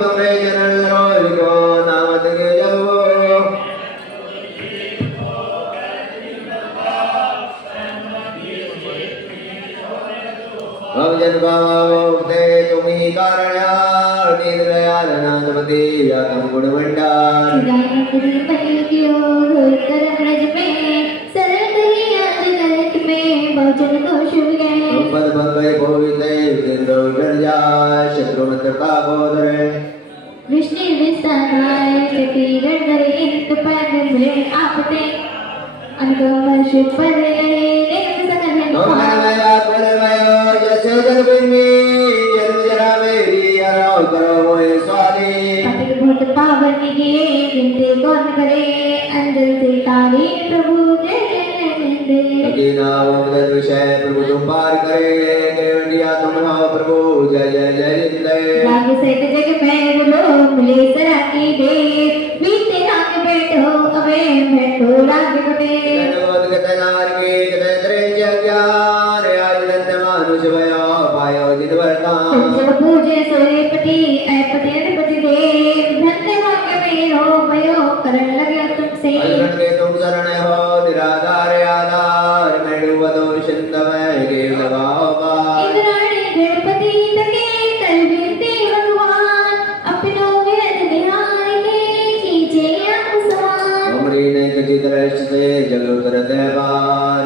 तुमरे जनन रोज को नामत के जबो भव जन भावते तुम ही कारणा दीन दयाल नाथपति व्यातम गुण भंडार पद पंकज भोविते विजेंद्र गर्जा शत्रु मंत्र का बोधरे विष्णु विस्ताराय चटी गणधरे तुपान में आपते अनुगम शुपरे देव सकल नमः परमयो जैसे जल बिन्नी जन्म जरा मेरी हरो करो मोए स्वादी पतित भूत पावन के जिनते कौन करे अंजल से तारी प्रभु जय अगे नाम विषय प्रभु तुम पार करे केवलिया तुम हो प्रभु जय जय जय जय भाग्य से जग में लो मिले सरा की दे बीते नाग बैठो अबे बैठो राग कटे धन्यवाद कते नार के कते त्रिंज ज्ञान आनंद मानुष भयो पायो जित वर्तान जब पूजे सूर्यपति ऐपति अधिपति देव धन्यवाद में हो भयो करण लगे तुमसे अजगत के तुम शरण हो निराधार आधार मैं डूबतो शिंदमय केवल बाबा इंद्राणी गणपति तके कल बिनते भगवान अपनो विरत निहार के कीजे अपसान अमरी ने कति दृष्ट से जग उतरत है बार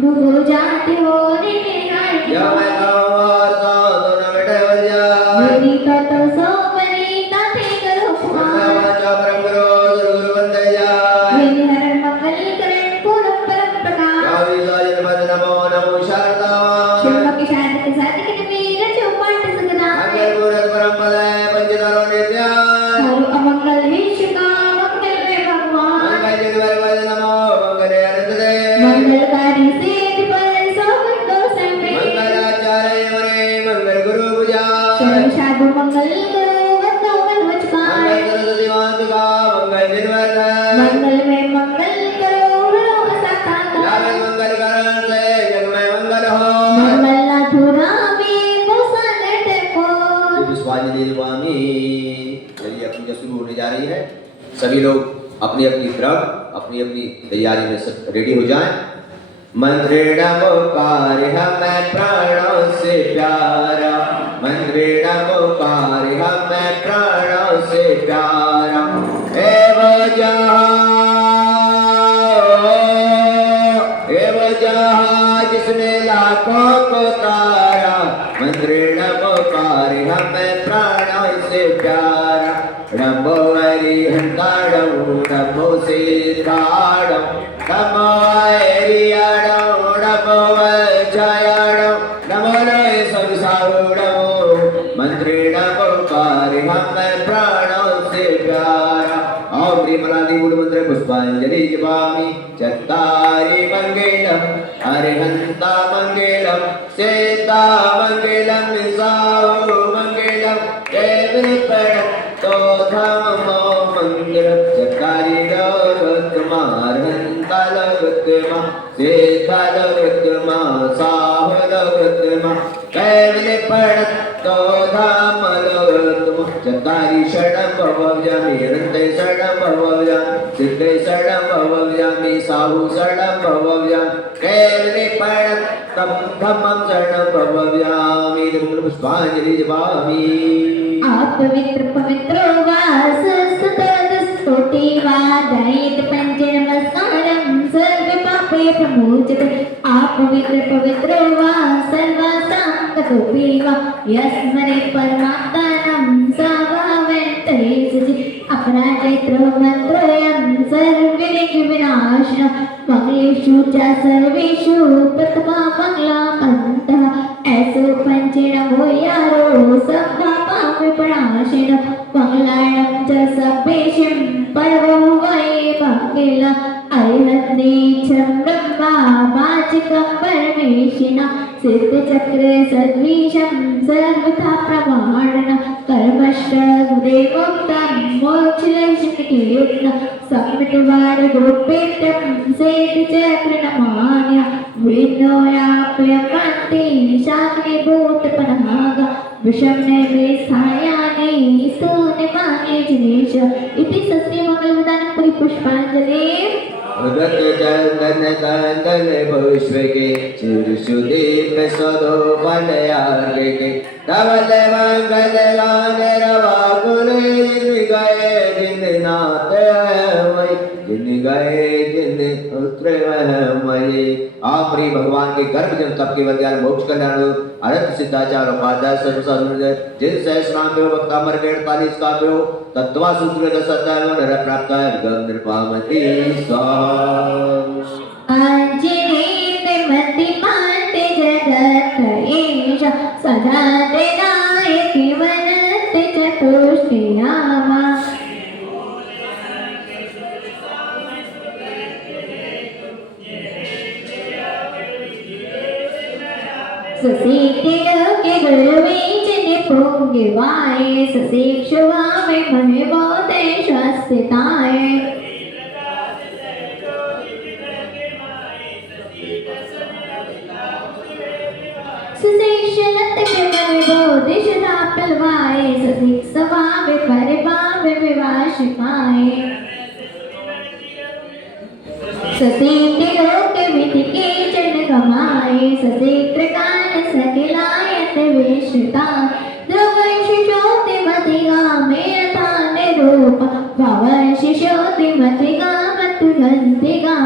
डूबो जाते हो निहार या मैं और तो न बैठे बजा मेरी तो सो बनी ताते करो कुमार वाचा परम गुरु गुरु वंदे जा मेरी हर मंगल करण पूर्ण परम प्रकाश या विजय पद नमो नमो शारदा शिव के शांति के साथ के मेरा चौपाट सगदा अगर गुरु परम पद पंचदारो नित्य हर अमंगल विश्व का मंगल में भगवान मंगल जगत पद नमो मंगल अनंत दे मंगलकारी सेठ पर सौगंधो संगे मंगलाचार्य मरे मंगल गुरु पूजा शरण साधु मंगल करो वंदो मन वचकार मंगल सरस्वती मातुका मंगल निर्मल मंगल में मंगल करो हरो असाता लागल मंगल करण से जग में मंगल हो मंगल नाथुरा में गोसाल टेको पुष्पांजलि स्वामी चलिए अपनी जो शुरू होने जा रही है सभी लोग अपनी अपनी तरफ अपनी अपनी तैयारी में सब रेडी हो जाएं मंत्रेण मोकारि हमें प्राणों से प्यारा मंत्रेण मोकारि हमें प्राणों से प्यारा एव जहाँ जिसने लाखों को तारा मंत्रेण मोकारि हमें प्राणों से प्यारा नमो हरिहंताणं नमो सिद्धाणं नमो हरियाणं नमो जयाणं नमो नये संसारणं मंत्रेण मोकारि हमें प्राणों से प्यारा ओम प्रेमलादि मूल मंत्र पुष्पांजलि जपामि चत्तारि मंगलम हरिहंता मंगलम सीता मंगलम साहु मंगलम देवपण तो धम्मो मंगलम चत्तारि लगतमारहंता लगतमा सीता लगतमा साहु लगतमा देवपण तो धम्म लगतमा चत्तारि शरणं भवव्यामि रन्ते शरणं भवव्यामि सिद्धे शरणं भवव्यामि साहु शरणं भवव्यामि देवपण तम धम्मं शरणं भवव्यामि पुष्पांजलि जपामि आप पवित्र पवित्रो वास स्तुति वादयत पंच नमस्कारं सर्व पापे प्रमोचते आप पवित्र पवित्रो वास सर्वासां पीवा यस्मरे परमात्मानं साभावेन्तरे सचि अपराजित्रो मंत्रोयं सर्वविघ्न विनाशनं मंगलेषु च सर्वेषु प्रथमा मंगलामन्तः ऐसो पंचेणवो यारो विपणाशिनं मंगलानं च सभेशं परवो वै मंगल अरिहन्नीचं ब्रह्मा वाचिकं परमेशिना सिद्धचक्रे सद्विषं सर्वथा प्रमाणनं कर्मश्च गुदेवोक्तं मोक्षलक्ष्मीयुक्तं सम्मितवारगोपेत्यं सेतचक्रणमान्य विष्णोयाप्यमन्ति शाग्निभूतपनहागा विषम्ने विस्थायानि चक्षुदीप स्वरूपनयार्गे धवल मंगल गान रवा गुरु जिन गए जिन नाथ वही जिन गए जिन उतरे वही। आपरी भगवान के गर्भ जब तब के वज्ञान मोक्ष कल्याण अनंत सिद्धाचार उपाध्याय सर्व साधु जिन सहस्राम में वक्ता मर गए 48 का प्रो तत्वा सूत्र दस अध्याय नर प्राप्त है गम नृपामति स्वाहा। आंजनेय मति माते जगत ईश सदा देनाय वनत चतुष्टि नामा। ससीतिलो के गुरुवे जिने पोंगे वाए ससीक्षुवा में महे बोधे शास्तिताए। ससीक्षलत के महे बोधे शदापलवाए ससीक्षवा में परिभाव विवाशिकाए। ससीतिलो के विधि के जन कमाए ससीत्रकान सकिलायत विश्रिता ध्रुवंश ज्योतिमतिगा मेयथा निरूप भवंश ज्योतिमतिगा मतुगंतिगा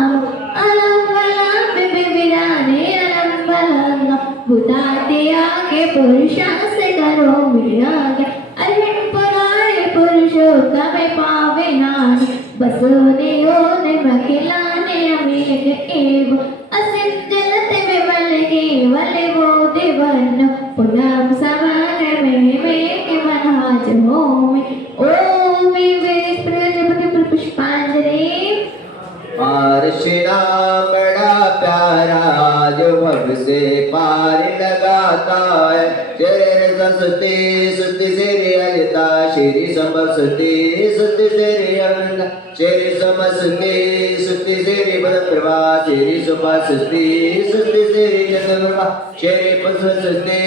अलंबलाम विविराने अलंबलंगा भूतातिया के पुरुषा से करो विराग अरहण पुराणे पुरुषोत्तम पावे नानी बसोने योने मखिलाने अमेघ एव असित जलत विमल केवल वो दिवन पुनः समान में के मनहाज हो ओम विवेश प्रजापति पुष्पांजलि। अर्शिना बड़ा प्यारा जो भव से पार लगाता है शेर सरस्वती सुति शेरी अलिता शेरी समस्ती सुति शेरी अमृता शेरी समस्ती सुति शेरी बद प्रभा शेरी सुपासती सुति शेरी चंद्रमा शेरी पुष्पस्ती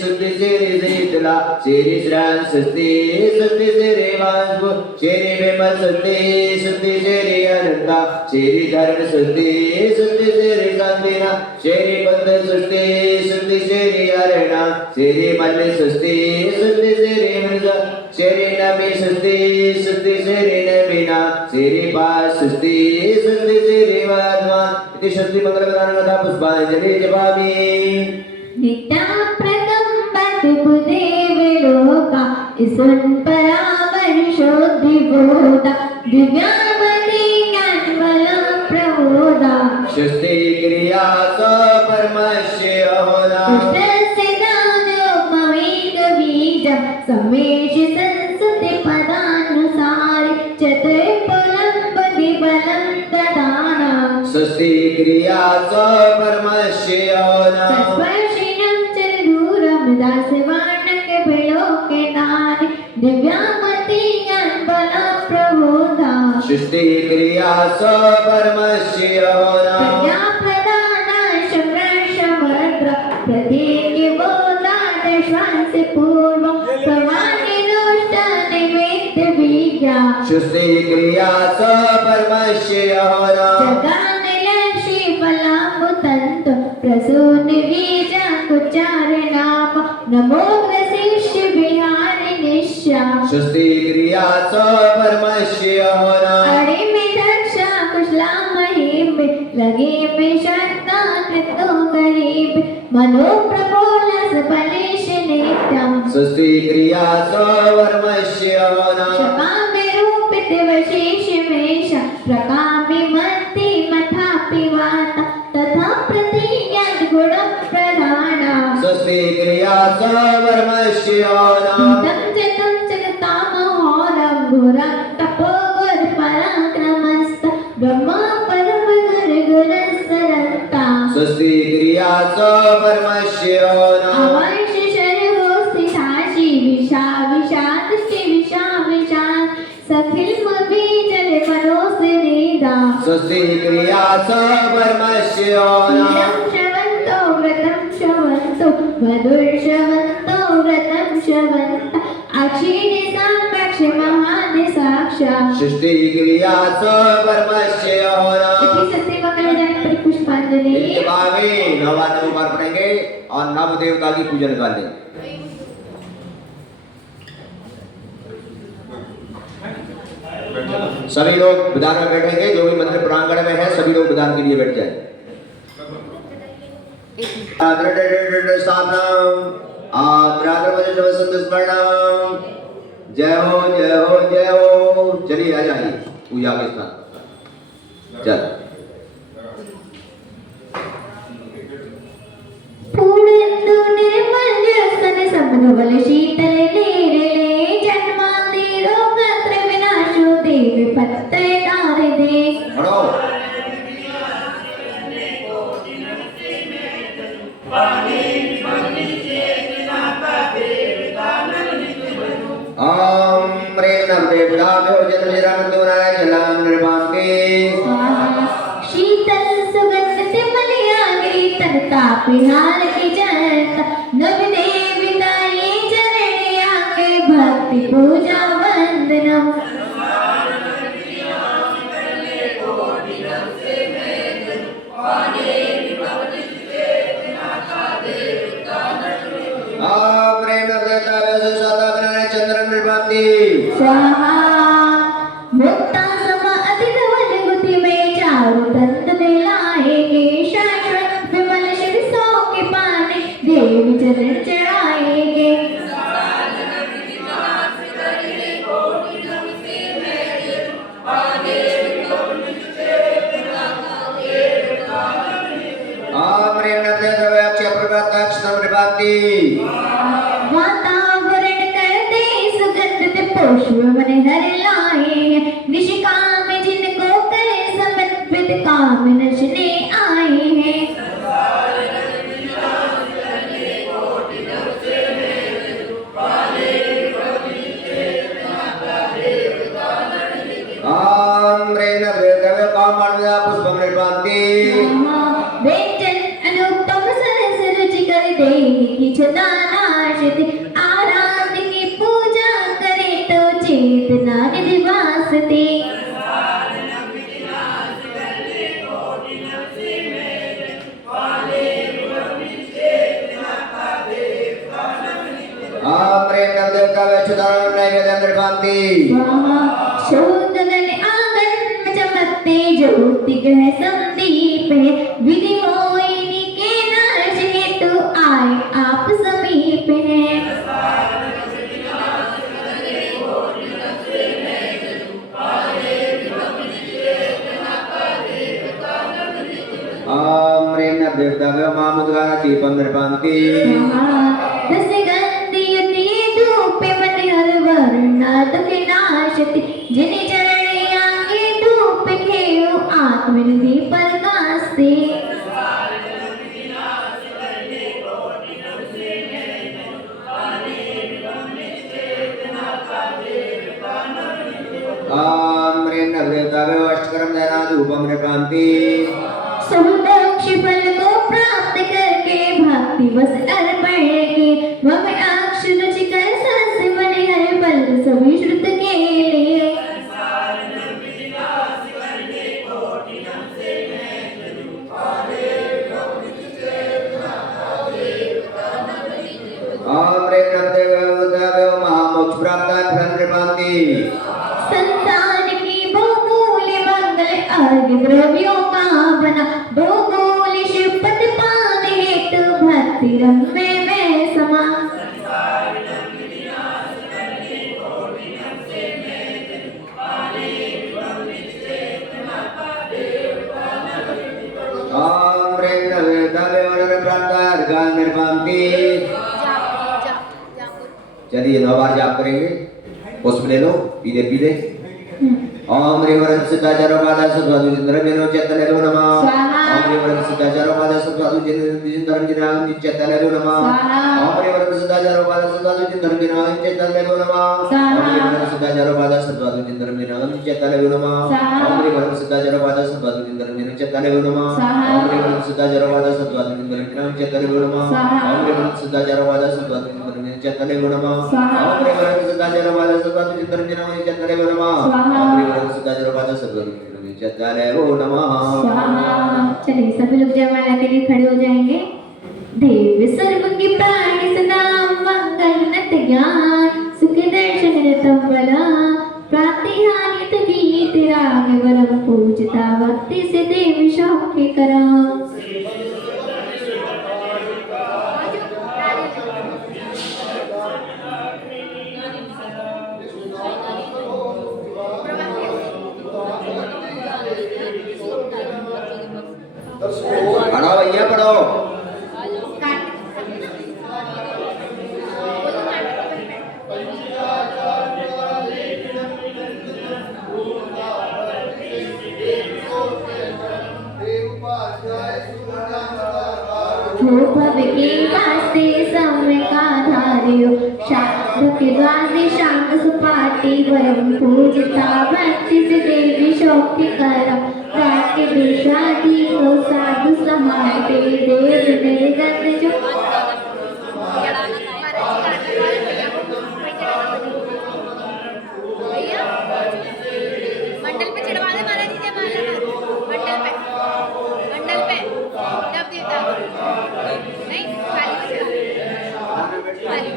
सुति शेरी शीतला शेरी श्रान सस्ती सुति शेरी वांसु शेरी विमलस्ती सुति शेरी अनंता शेरी धर्म सुति सुति शेरी शांतिना शेरी बंद सुति सुति शेरी अरणा शेरी मन सुति सुति शेरी मृजा शेरी नमी सुति सुति शेरी नमीना शेरी पास सुति सुति शेरी वाद्वान इति शुद्धि मंगलकरान कथा पुष्पांजलि जपामि। नित्या प्रथम बुद्धे विलोका इसुन परामर्शोद्धि बोधा दिव्यावती ज्ञानबला प्रबोधा सृष्टि क्रिया स परमस्य होना कृष्णस्य ज्ञानोपवेद बीजं समेष संसति पदानुसारि चतुर्फलं बुद्धिबलं ददाना सृष्टि क्रिया स परमस्य होना सस्पर्शिनं चरदूरं दासवाणक विलोके नानि दिव्यामती ज्ञानबला प्रबोधा सृष्टि क्रिया स परमस्य होना प्रज्ञा प्रदाना शमद्र प्रतीके बोधान श्वास पूर्व प्रमाणि नोष्ट निवेद्य विज्ञा सृष्टि क्रिया स परमस्य होना जगाने लक्ष्मी फलामुतंत प्रसूनि बीजा कुचार नाम नमो ग्रसिष्य बिहारी निश्चा सृष्टि क्रिया स परमस्य होना अरे में दक्षा कुशला महिम लगे में शक्ता कृतो गरीब मनो प्रबोलस बलेश नित्यम सृष्टि क्रिया स परमस्य होना क्षमा में रूपित वशेष मेष प्रकामि मत्ति मथा पिवाता तथा प्रतिज्ञात गुण प्रधाना सृष्टि क्रिया स परमस्य होना तम जगतामहोरं घोरं तपो गुर पराक्रमस्त ब्रह्मा परम गुर सरंता सृष्टि क्रिया स परमस्य होना अवंश शरहो स्थिताशी विषा विषादृष्टि विषा विषाद सखिल बीजल मनोस्निदा सृष्टि क्रिया स परमस्य होना श्रवन्तो व्रतं श्रवन्तो मधुर्श्रवन्तो व्रतं श्रवन्त अक्षीणे साक्षि महादिसाक्षा सृष्टि क्रिया स परमस्य होना इति सत्य मंगल पुष्प पुष्पांजलि। इसके बाद में 9 बार नमोकार पढ़ेंगे और नव देवता की पूजन कर लेंगे। सभी लोग विधान में बैठेंगे, जो भी मंदिर प्रांगण में है सभी लोग विधान के लिए बैठ जाए। जय हो जय हो जय हो। चलिए आ जाइए पूजा के स्थान। चल पूर्णेन्दु निर्मल जसन समनवल शीतल लीले जन्मांति रोगत्र विनाशो देव पत्ते नारे दे। पढ़ो। ओम प्रेम नमते बुधाभ्यो जन्मनिरानंदो नारायण निर्वाण के शीतल सुगंध से मलियागी तन तापिहार की जनता नव देवताएं चरण आके भक्ति पूजा वंदनम। ओम प्रेम नमते सदा बनाए चंद्रन निर्वाण स्वाहा मुक्ता समा अतिधवल गुति में चारों दंत मिलाएंगे शाश्वत विमल शिव सौ के पाने देवी चरण चढ़ाएंगे। ओम प्रेम नमते अक्षय प्रभाताक्ष निर्वाण वातावरण करते सुगंधित पुष्प मन हर लाए हैं निष्काम जिनको करे समर्पित काम नचने आए हैं। ओम प्रेम नमते कामण्या पुष्पम निर्वाण व्यंजन अनुत्तम सरस रुचिकर देहि की छदानाशित आराध्य की पूजा करे तो चेतना निधि वासते। ओम प्रेम नमते छदानंद नैवेद्य निर्वाण शोधगन आंगन में चमकते ज्योति ग्रह संदीप है विधि मोहिनी के नाश हेतु आए आप समीप हैं। ओम प्रेम नमते मामुद्गाना दीपम निर्वाण दस गंधि युति धूप मन हर वर्ण दुख नाशति जिन चरण आगे धूप खेयो आत्मनिधि प्रकाशते। ओम प्रेम नमते अष्टकर्म दैना धूपम निर्वाण सुमोक्ष फल को प्राप्त करके भक्ति बस अर्पण के वम अक्ष रुचिकर सरस मन हर बल सभी श्रुत के लिए। ओम प्रेम नमते महामोक्ष प्राप्त फल निर्वाण संसार की बहुमूल्य मंगल अर्घ द्रव्यों का बना बहुमूल्य शिवपद पान हेतु भक्ति रंग में समा। ओम प्रेम नमते प्राप्त निर्वाण चलिए 9 बार जाप करेंगे। पुष्प ले लो पीले पीले। ओम रेवरन सिद्धाचार्य पादा सद्वादु जिंद्र मेनो चैतन्य लो नमः। ओम रेवरन सिद्धाचार्य पादा सद्वादु जिंद्र जिनाम चैतन्य लो नमः। ओम रेवरन सिद्धाचार्य पादा सद्वादु जिंद्र जिनाम चैतन्य लो नमः। ओम रेवरन सिद्धाचार्य पादा सद्वादु जिंद्र जिनाम चैतन्य लो नमः। ओम रेवरन सिद्धाचार्य पादा सद्वादु जिंद्र जिनाम चैतन्य लो नमः। ओम रेवरन सिद्धाचार्य पादा सद्वादु जिंद्र जिनाम चैतन्य लो नमः। ओम रेवरन सिद्धाचार्य पादा सद्वादु जिंद्र जिनाम चैतन्य लो नमः। ओम रेवरन सिद्धाचार्य पादा सद्वादु जिंद्र जिनाम चैतन्य लो नमः। ओम रेवरन सिद्धाचार्य पादा सद्वादु चैत्यालय वो नमः। स्वाहा। चलिए सभी लोग जयमाला के लिए खड़े हो जाएंगे। देव सर्व की प्राणी सदा मंगल नत ज्ञान सुख दर्शन रतम बला प्राति हानि तभी तेरा वरम पूजता भक्ति से देव शौक्य करा। पढ़ो भैया पढ़ो। हो भव के वास्ते समय का धार्यो शास्त्र के द्वारे शांत सुपाटी वरम पूजता भक्ति से देवी शौक्य करम प्राप्ति विषादी हो साधु समाते देव निर्गत जो मंडल पे चढ़वा दे महाराज जी जयमाला मंडल पे जब देता नहीं खाली पे चढ़ा खाली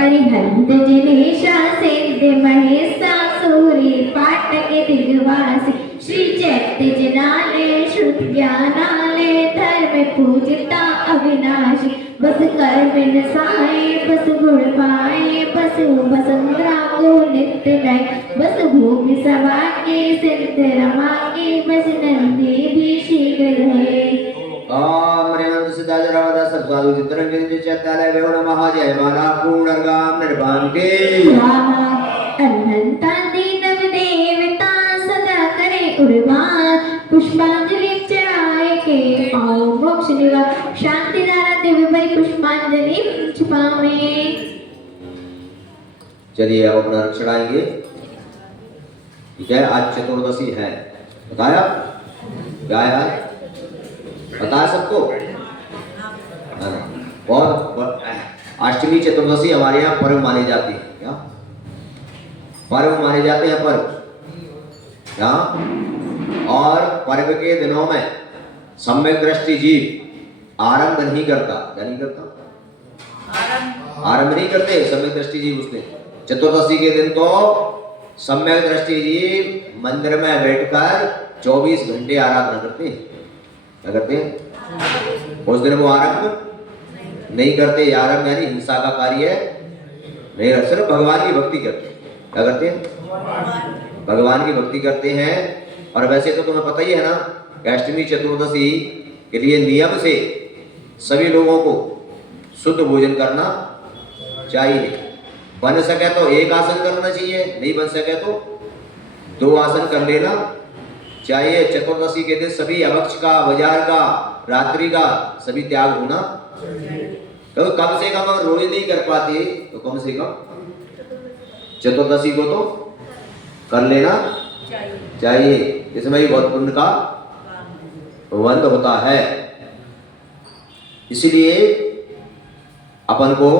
अरिहंत जिनेशा सिद्ध महेशा सूरी पाटक दिग्वासी श्री चैत्य जनाले श्रुत ज्ञानाले धर्म पूजिता अविनाशी बस कर्म नसाए बस गुण पाए बस बसंतरा को नित्य नय बस भूमि सभा के सिद्ध रमा के बस नंदी भी शीघ्र है। ओम रेवंत सिद्धाजरावदा सत्साधु चित्रंजन चैत्यालय वो नमः। जयमाला पूर्णगाम निर्वाण के स्वाहा। अनंता दीनव देवता सदा करे उर्वाण पुष्पांजलि चढ़ाए के पाओ मोक्ष निवास शांति दारा देव भाई पुष्पांजलि छुपावे। चलिए अब अपना रक्षण आएंगे। ठीक है, आज चतुर्दशी है, बताया क्या है? बताया सबको? और अष्टमी चतुर्दशी हमारे यहाँ पर्व माने जाते हैं। क्या पर्व माने जाते हैं? पर्व क्या? और पर्व के दिनों में सम्यक दृष्टि जीव आरंभ नहीं करता। क्या नहीं करता? आरंभ नहीं करते सम्यक दृष्टि जीव उस दिन। चतुर्दशी के दिन तो सम्यक दृष्टि जीव मंदिर में बैठकर 24 घंटे आराधना करते हैं। क्या करते हैं? उस दिन वो आरंभ नहीं करते। आरंभ यानी हिंसा का कार्य नहीं, सिर्फ भगवान की भक्ति करते हैं। क्या करते हैं? भगवान की भक्ति करते हैं। और वैसे तो तुम्हें पता ही है ना कि अष्टमी चतुर्दशी के लिए नियम से सभी लोगों को शुद्ध भोजन करना चाहिए। बन सके तो एक आसन करना चाहिए, नहीं बन सके तो 2 आसन कर लेना चाहिए। चतुर्दशी के दिन सभी अभक्ष का, बाजार का, रात्रि का सभी त्याग होना। तो कम से कम अगर रोज नहीं कर पाते तो कम से कम चतुर्दशी को तो कर लेना चाहिए। इसमें भी बहुत पुण्य का बंद होता है। इसलिए अपन को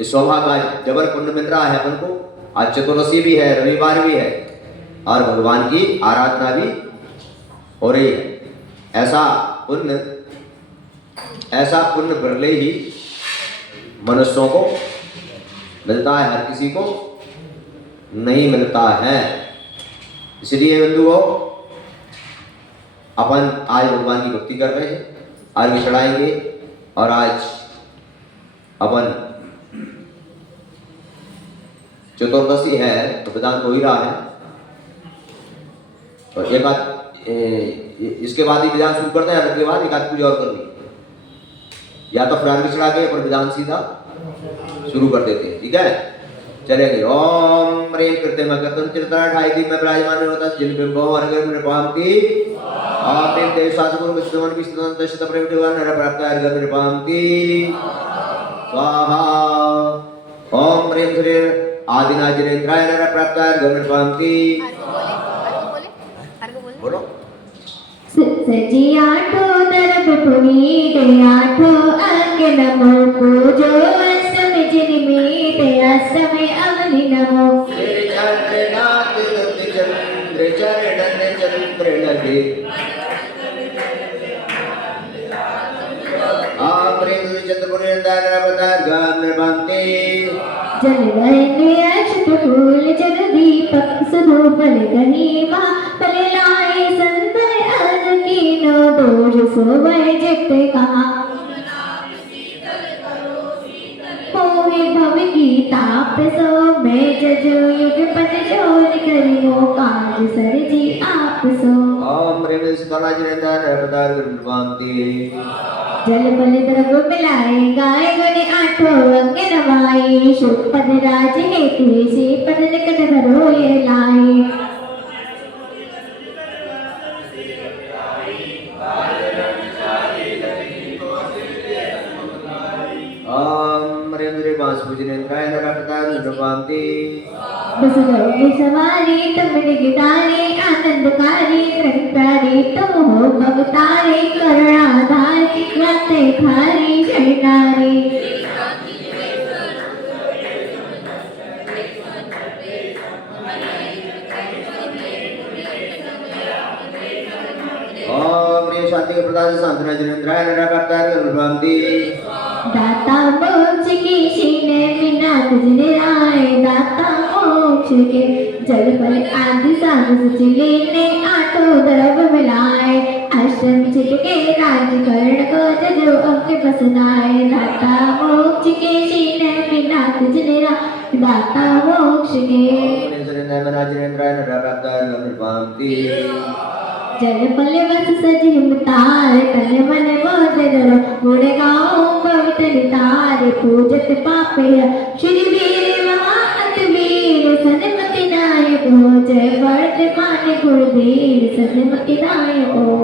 इस सौभाग्य डबल पुण्य मिल रहा है अपन को। आज चतुर्दशी भी है, रविवार भी है और भगवान की आराधना भी हो रही है। ऐसा पुण्य बिरले ही मनुष्यों को मिलता है, हर किसी को नहीं मिलता है। इसलिए बंधुओं अपन आज भगवान की भक्ति कर रहे हैं, आज भी चढ़ाएंगे और आज अपन चतुर्दशी है तो वेदांत हो ही रहा है। और एक आध इसके बाद ही वेदांत शुरू करते हैं, उसके बाद एक आध पूजा और करनी, या तो प्रारंभ चढ़ा के पर वेदांत सीधा शुरू कर देते हैं। ठीक है, चलेंगे। ओम ह्रीं कृतिम कर्तन चिरता ढाई दिन में विराजमान होता जिन बिंबो अर्घ्य निर्पामति ओम ह्रीं देव शासगुरु विष्णुवन विष्णुवन दशत प्रविष्टवान नर प्राप्त अर्घ्य निर्पामति स्वाहा। ओम ह्रीं श्रीं आदिनाजिरेंद्राय नर प्राप्त अर्घ्य निर्पामति। बोलो। सजी आठो तरफ पुनीते आठो आगे नमो पूजो अष्टमी जिनमीते अष्टमी अवनि नमो चंद्रनाथ चंद्र चरण चंद्र लगे जलवैन्य अक्षत फूल जग दीपक सुधूपल गहीमा पल लाए संतर अग कीनो दोष सोवै जित कहा होए भव की ताप सो मैं जजो युग पद जोर करियो काज सरजी आप सो ओम ह्रीं सीताराजिरेंद्राय नरपदार गुरुवांति। जल बल द्रव मिलाए गाय गणे आठो अंग नवाई शुभ पद राज हेतु से पद निकट धरो ये लाए ओम ह्रीं बांसुजिनेंद्राय नरपदार गुरुवांति। बस गए सवारी तुम गिटारे आनंदकारी कृतारी तुम हो भगतारे करुणाधारी राते खारी शरणारी ओम ह्रीं शांति प्रदान शांतनाजिनेंद्राय नरपदार गुरुवांति। दाता मोक्ष की शीन विनाथ जिराए दाता मोक्ष के जल फल आदि साधु सुचिले ने आठो द्रव मिलाए अष्टमी चित के राज कर्ण को जजो अंक बसनाए दाता मोक्ष के शीन विनाथ जिरा दाता मोक्ष के जल फल बस सजी तार तन मन मोद धरो गुण गाओ पवित्र तार पूजत पापे श्री वीर महात वीर सन्मति नायक हो जय वर्तमान गुरुवीर सन्मति नायक हो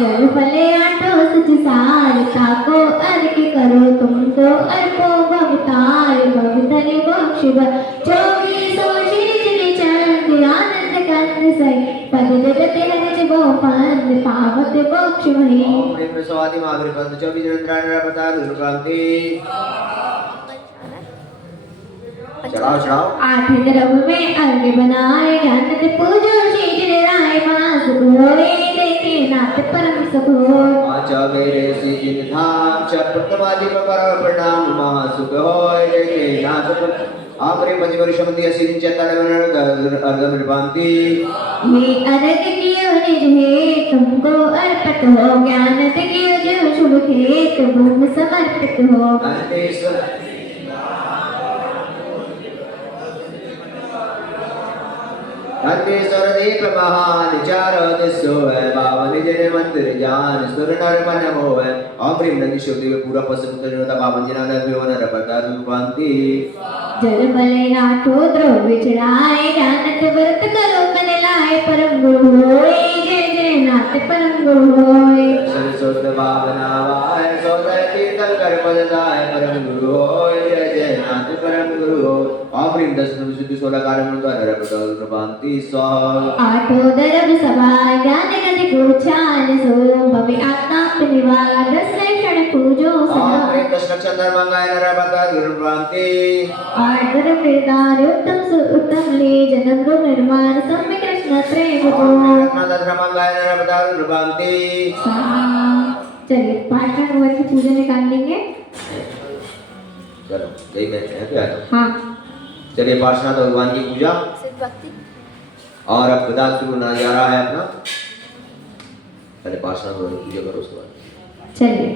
जल फले आठो सच सार ताको अर्घ करो तुमको अर्पो भवतार भवधन बख्शिव चौबीसों आनंद कंद सै पद जगते हरिज वो पंद पावत मोक्ष मणि ओम ह्रीं स्वाति महावीर पंत 24 चंद्राय नरपदार गुरुवांति। चढ़ाओ चढ़ाओ। आठ द्रव में अर्घ बनाए ज्ञान पूजो शीज निराय मास होए देखे नाथ परम सुख होए आचा मेरे सीजिन धाम चप्रतमादि पर प्रणाम महासुख होय देखे नाथ आपरे पंचवर्षमति असीन चतन अर्घ निर्पांति। ये अर्घ कियो निज हे तुमको अर्पित हो ज्ञान कियो जो शुभ खेत भूमि समर्पित हो अंतेश्वर दीप महान चारो दिशो है बावन जन मंदिर जान सुर नर मन मोह है। ओम ह्रीं नंदी शिव देव पूरा पश्चिम उत्तर बावन जना नर नरपदार गुरुवांति। जल फले आठो द्रव चढ़ाए ज्ञानत व्रत करो मन लाए परम गुरु होए जय जय नाथ परम गुरु होए सरस्वत भावनावाय सौदय कीर्तन कर पद दाय परम गुरु होय जय जय नाथ परम गुरु होय। ओम ह्रीं दशम विशुद्धि 16 कार्य नरपदार गुरुवांति स्वाहा। आठो दरब सभा ज्ञान गति गोचान सो भवे आत्मा निवार दस क्षण पूजो ओम ह्रीं दशलक्षण धर्मंगाय नरपदार गुरुवांति। आठ वेदार उत्तम सु उत्तम ले जन्म रो निर्माण सम्य कृष्ण प्रेम को धर्मंगाय नरपदार गुरुवांति। चलिए पाठ का भगवान की पूजा निकाल लेंगे। चलो यही बैठे हैं क्या? हाँ चलिए पार्श्वनाथ भगवान की पूजा सिद्ध भक्ति और अब वेदांत शुरू होने जा रहा है अपना। पहले पार्श्वनाथ भगवान की पूजा करो उसके बाद चलिए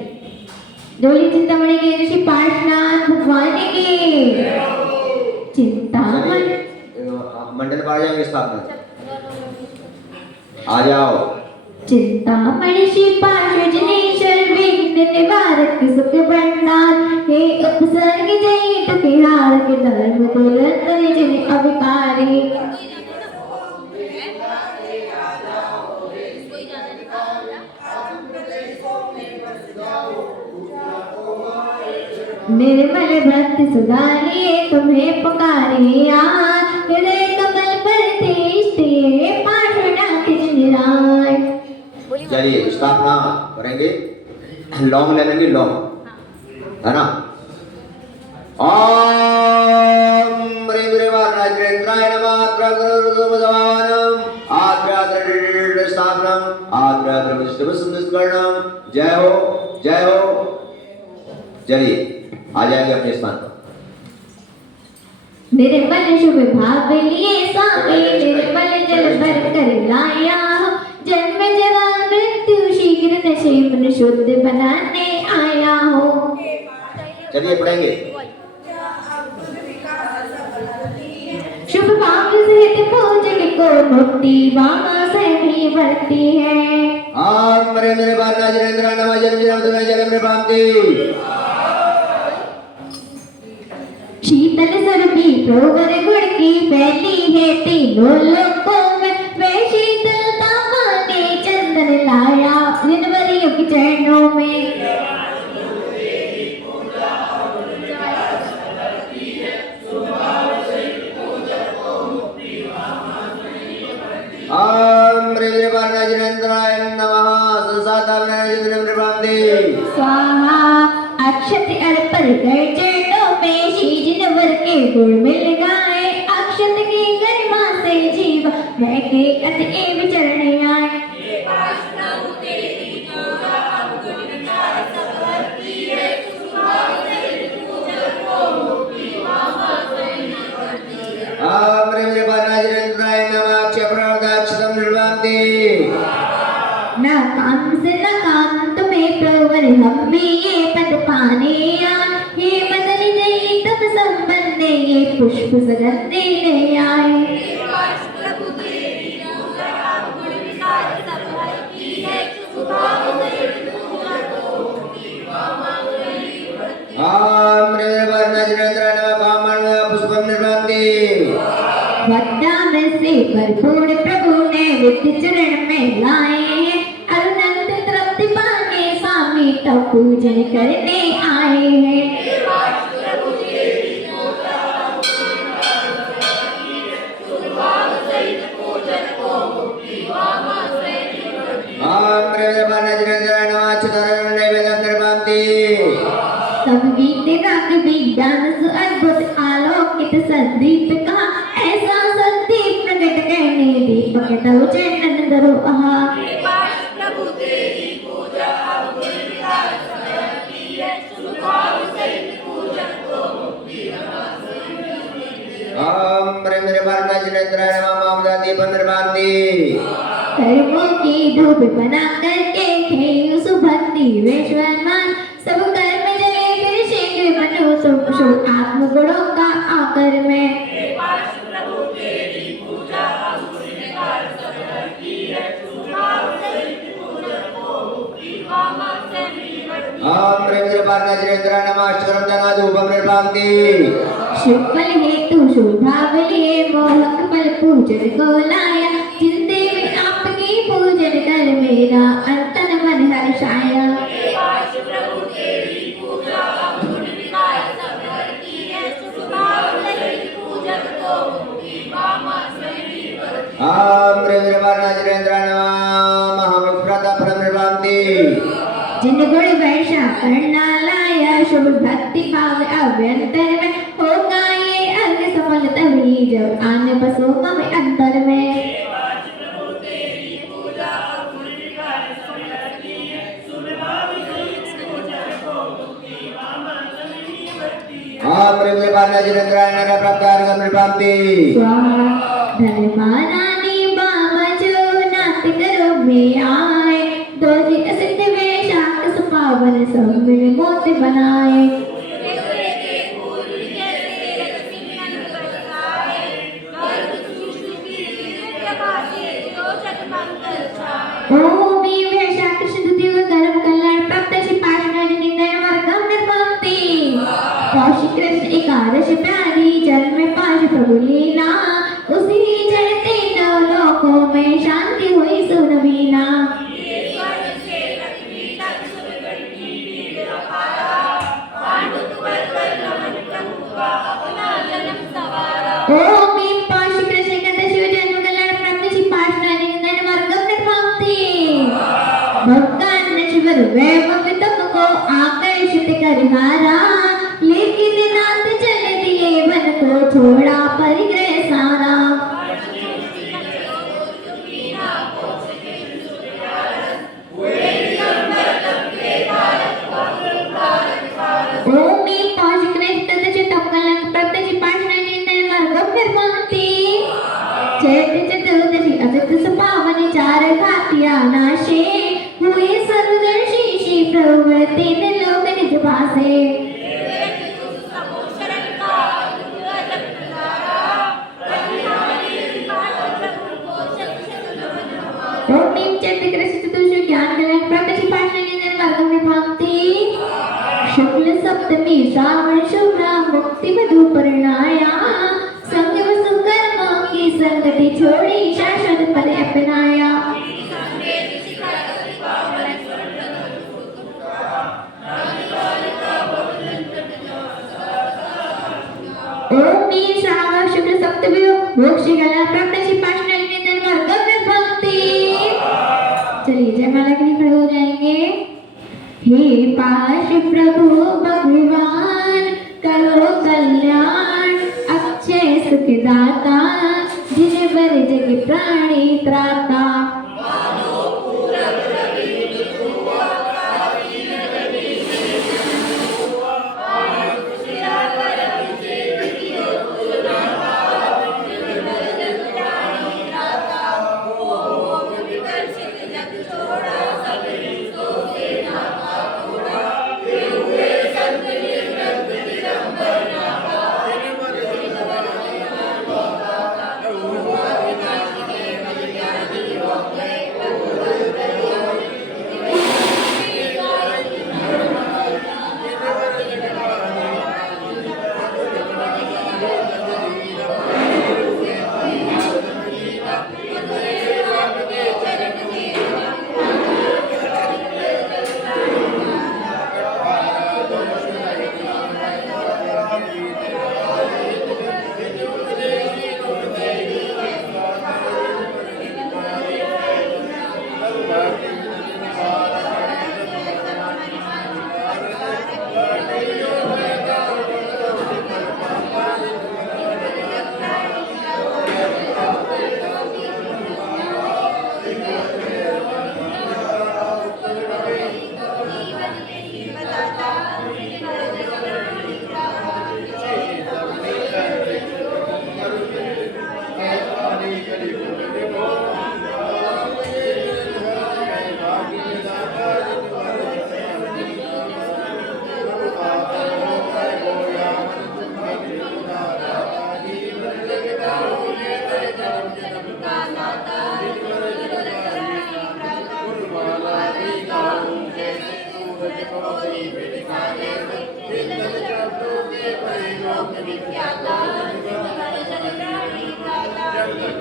डोली चिंतामणि के ऋषि पार्श्वनाथ भगवान की चिंतामणि मंडल पर आ जाएंगे स्थापना। आ जाओ। चिंतामणि श्री पार्श्वजनेश्वर विघ्न निवारक सुख भंडार हे उपसर्ग जय के हार के धर्म दुरंतर जिन अविकारी निर्मल भक्ति सुधारिए तुम्हें पुकारे आज हृदय कमल पर तेजते पार्श्वनाथ जिनराय। चलिए स्थापना करेंगे। लॉन्ग ले लेंगे, लॉन्ग है ना। ओम ह्रीं वाराज्रेन्द्राय नमः क्रगरुदुमदवानम आद्राद्र स्थापनम आद्राद्र विष्णुसंस्करणम। जय हो, जय हो। चलिए आ जाएंगे अपने स्थान पर। निर्मल शुभ भाव लिए स्वामी निर्मल जल भर कर लाया हो जन्म जरा मृत्यु शीघ्र नशे मन शुद्ध बनाने आया हो। चलिए पढ़ेंगे। शुभ भाव सहित पूजन को मुक्ति वामा से भी बढ़ती है। ओम मेरे वाराज्रेन्द्राय नमः जन्म जन्म जगम में प्राप्ति। शीतल सरबी प्रवर गुण की फैली है तीनों लोकों में वे शीतलता माने चंदन लाया जनवरियों के चरणों में। ओम मेरे वाराज्रेन्द्राय नमः संसातावनजन्म में प्राप्ति। स्वाहा अक्षत अर्पण कर चरणों में शीजनवर के गुण मिल गाए अक्षत की गरिमा से जीव बैठे अतएव चरण आए। ओम मेरे वाराज्रेन्द्राय नमः क्षप्रदाक्षतम निर्वान्ति। न काम से न काम तुम्हें प्रवर हम भी ये पद पाने हे मदन जय तब संबंधे ये पुष्प सगंधे ले आए। ओम मेरे वाराज्रेन्द्राय नमः कामण्य पुष्पम निर्वान्ति। वड्डा में से भरपूर प्रभु ने विद्य चरण में लाए हैं अरुणंत तृप्ति पाने स्वामी तब पूजन करने आए हैं। ओम मेरे वाराज्रेन्द्राय नमः अच्युतानंद नैवेद्यम निर्वान्ति। सब बीते राग विज्ञान से अद्भुत आलोकित संदीप कहा ऐसा संदीप प्रकट करने दीपक तव चरण धरो आहा। ओम मेरे वाराज्रेन्द्राय नमः मामदा दीपम निर्वान्ति। कर्मों की धूप बना करके थे सुभक्ति वैश्वमान सब कर्म जले फिर शीघ्र बनो शुभ शुभ आत्म गुणों का आकर में। ओम मेरे वाराज्रेन्द्राय नमः अष्टकम धनाधूपम निर्वान्ति। शुभफल हेतु शुभाव लिए मोहक फल पूजन को लाया जिन देवी आपकी पूजन कर मेरा अंतन मन हर्षाया। ओम मेरे वाराज्रेन्द्राय नमः महामुक्ता परम निर्वान्ति। जिन गुण वर्षा करना लाया शुभ भक्ति भाव अभ्यंतर में होगा ये अंग सफल तभी जब आन बसो मम अंतर में। ओम मेरे वाराज्रेन्द्राय नमः प्राप्तार्घम निर्वान्ति। धर्मानानि बाम जो नाथ करो में आए दो जी असित वेशाख सुपा सुहावन सब मिल मोत बनाए। ओम भीम वेशा कृष्ण द्वितीय कर्म कल्याण प्राप्त श्री पार्षद निंदन वर्गम निर्भक्ति कौशिक कृष्ण एकादश प्यारी जन्म में पाश प्रभु लीना उसी चढ़ते नौ लोकों में शांति हुई सुनवीना। ओम भीम पाश कृष्ण एकादश जन्म कल्याण प्राप्त श्री पार्षद निंदन वर्गम निर्भक्ति भक्तान शिवर वैभव तुमको आकर्षित करहारा लेकिन नाथ चल दिए वन को छोड़ा परिग्रह सारा। ओम भीम पाश कृष्ण तदच तपकलंक प्रत्यक्ष पाषाण निंदन वर्गम निर्भक्ति चैत्र चतुर्दशी असित सुपावन चार घातिया नाशे हुए सर्वदर्शी श्री प्रभु तीन लोक निज भासे। ओम भीम चैत्र कृष्ण चतुर्दशी ज्ञान कल्याण प्रत्यक्ष पाषाण निंदन वर्गम निर्भक्ति शुक्ल सप्तमी श्रावण शुभ्र मुक्ति मधु परिणाया संग वसु कर्मों की संगति छोड़ी शाश्वत पद अपनाया। ओम भीम श्रावण शुक्ल सप्तमी मोक्ष कला प्राप्त श्री पाषाण निंदन वर्गम निर्भक्ति। चलिए जयमाला के लिए खड़े हो जाएंगे। हे पाश प्रभु भगवान करो कल्याण अक्षय सुखदाता जिन बर जग प्राणी त्राता।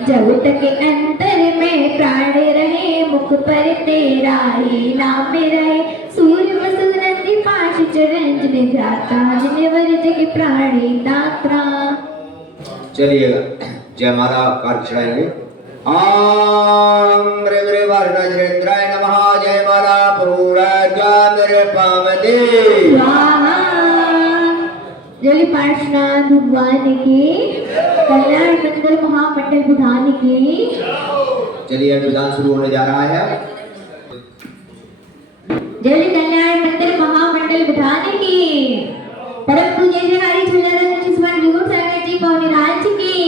जब तक अंतर में प्राण रहे मुख पर तेरा ही नाम रहे सूर्य वसुनंदी पाश चरंजन जाता जिन्हें वर्ज के प्राणी दात्रा। चलिएगा जयमाला कार्य चढ़ाएंगे। आम रे वर्णज्रेंद्राय नमः जयमाला पूरा मेरे पावते जोली पार्षद भगवान की कल्याण मंडल महामंडल बुधान की। चलिए अनुदान शुरू होने जा रहा है। जोली कल्याण मंडल महामंडल बुधान की परम पूज्य श्री हरि झूलेलाल जिसवन विभूत सागर जी पौनिराज की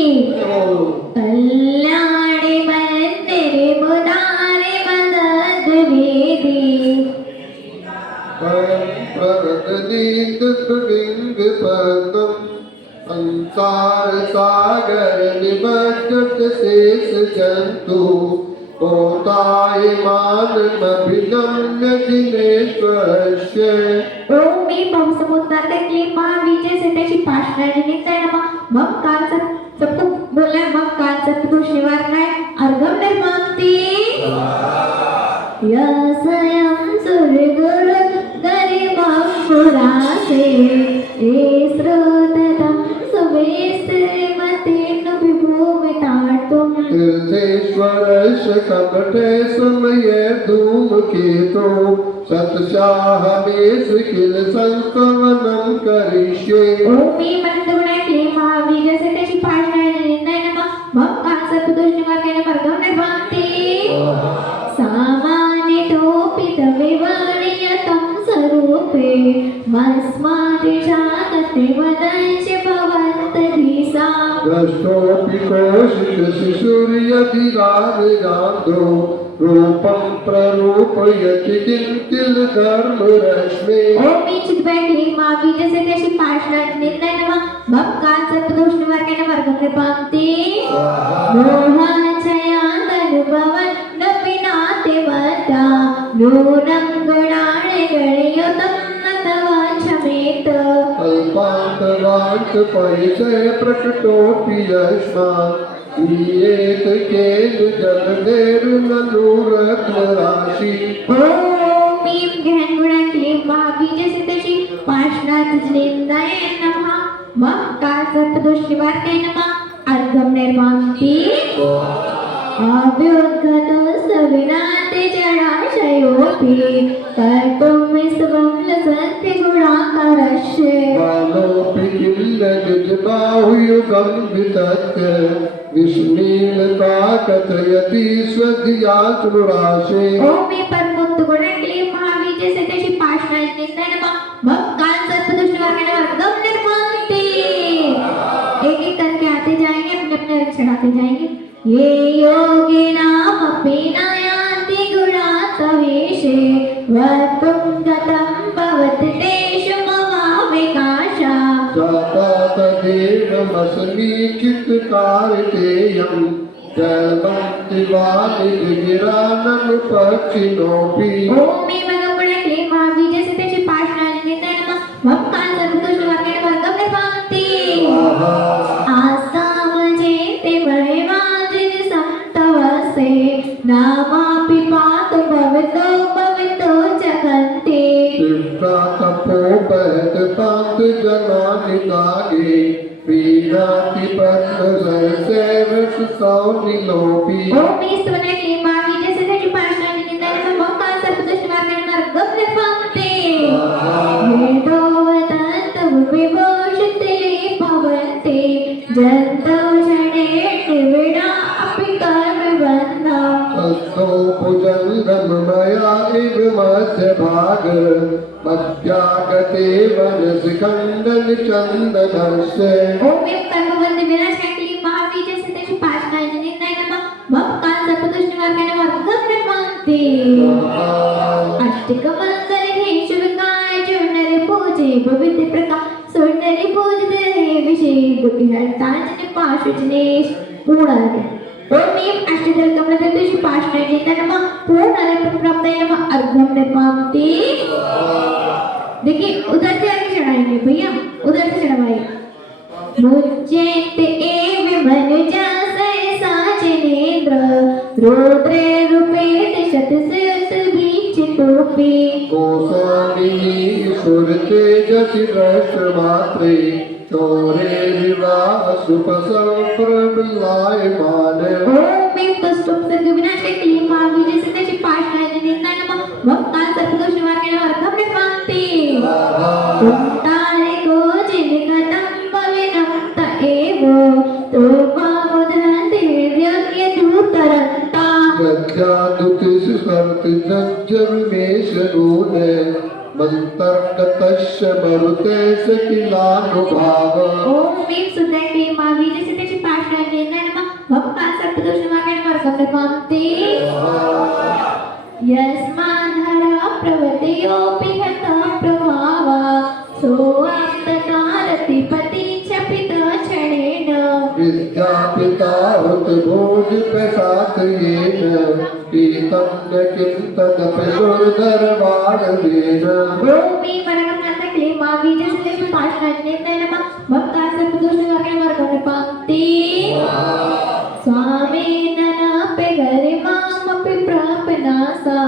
कल्याण मंदिर मुरारे मदद वेदी प्रगतिलिंग पदम संसार सागर निबद्धत शेष जंतु होताय मानमभिगम्य दिनेश्वरस्य ओम मी भवसमुद्रातली महाविजय से त्याची पाषाणी निघताना मग कालचा सबको बोलला मग कालचा तो शिवार काय अर्गम निर्मांती यस्यं सूर्यगुरु गरिमापुरासे श्रोततं सुवेस्त्रिमतेन विभूमितार्तुम् तीर्थेश्वरस्य कपटे समये धूमकेतो सत्साहमेष किल संस्तवनं करिष्ये ओम मी मंदगुणातली महाविजय से त्याची पाषाणी निघताना मग कालचा तो शिवार अर्गम निर्मांती सामान्यतोपितविवर्ण्यतं स्वरूपे मस्मादि जानते वदन्ति भवन्तधिसा दृष्टोऽपि कौशिकशिशुर्यधिराजगान्धो रूपं प्ररूपयति किल धर्मरश्मे ओम मी चित्तबैठली महाविजय से त्याची पाषाणी निघताना मग कालचा तो शिवार अर्गम निर्मांती मोहाच्छयादनुभवन् नूनं गुणाणि गणयुतं नतवाञ्छमेत अल्पान्तरान्त परिचय प्रकटोऽपि यस्मात् ईयेत केन जलधेर्ननुरत्नराशि ओम ीं ज्ञानगुणातली महाबीज त्याची पाषाणात निंदाय नमः मग कालचा दोषिवार्ताय नमः अर्घं निर्मान्ति अव्युद्गतो सविनाते जडाशयोऽपि कर्तुं विश्वं लसन्ति गुणाकारस्य बालोऽपि किं न गजबाहुयुगं वितत्य विस्मीलता कथयति स्वधिया चुराशे ओम मी परमोत्त गुणातली महाबीज त्याची पाषाणात निंदाय नमः मग कालचा दोषिवार्ताय अर्घं निर्मान्ति एक एक करके आते जाएंगे अपने अपने लक्षण आते जाएंगे ये योगिनामपि न यान्ति गुणातवेशे वक्तुं गतं भवति तेषु ममाविकाशा जाता तदेवमसमीचितकारितेयं जयवन्ति वानिगिराननुपक्षिणोऽपि ओम मी भगवणे महाबीज से त्याची पाषाणाने निंदाय नमः मग कालचा दोषिवार्ताय अर्घं निर्मान्ति आसामजे ते वैवाजिनि संतवसे नामापि पातु भवितो जगन्ते तपोपहत पात जनानि गागे पीनाति पद्मसरसेवस सौनिलोपि ओम मी स्तवनातली महाबीज से त्याची पाषाणाने निंदाय नमः मग कालचा दोषिवार्ताय अर्घं निर्मान्ति वेदोवदन्त विभूषिते भवन्ते जन्तौ जने निविडा अपि कर्मबन्धम् तस्थो भुजङ्गमया इव मध्यभाग मध्यागते मनसि खण्डनचन्दनस्य ओम मी कर्मबन्ध विनाशकाली महाबीज से त्याची पाषाणाने निंदाय नमः मग कालचा दोषिवार्ताय अर्घं निर्मान्ति अष्टकमंगल हे शिवकाय जुर्नरि पूजे भविते प्रकाश सुर्नरि पूजित रहे विषय दुखी हरतांजने पाशुजनेश पूर्णादि ओम मी अष्टदल कमलदल तुझी पाषाणाने निंदाय नमः पूर्णादि प्राप्ताय नमः अर्घं निर्मान्ति देखिए उधर से आगे चढ़ाएंगे भैया उधर से चढ़वाइए मुज्जैत एव मनुजा सहसा जनेन्द्र रुद्रे रूपेण शतसुत बीजतोपि कोसामिनी सुरतेजसि राष्ट्रमात्रे तोरे विवाह सुपसंप्रबलायमाने ओम मी तस्तुप सर्ग विनाशकाली महाबीज से त्याची पाषाणाने निंदाय नमः मग कालचा दोषिवार्ताय अर्घं निर्मान्ति कुंतारे को जिनकतं भविनं त एव तोपामुदन्ति विद्योग्यदूतरन्ता गद्यादुतिषु सर्तिजज्जविमेशनूने मन्तर्गतस्य मरुते स किलानुभाव ओम मी सुद्धातली महाबीज से त्याची पाषाणाने निंदाय नमः मग कालचा दोषिवार्ताय अर्घं निर्मान्ति यस्माद्धरा प्रवृत्तियोऽपि हता प्रभावा सोऽप्तकारतिपति च पिता क्षणेन विद्यापिता हुत भोज प्रसाद येन पीतं न किं तदपि दुर्धर्माणवेन भूमि परमनंद क्लेमा बीजस्य पाषाणेन भक्ता सर्वदोषवाक्य वर्गण पंक्ति स्वामी ननापे गरिमामपि प्रापनासा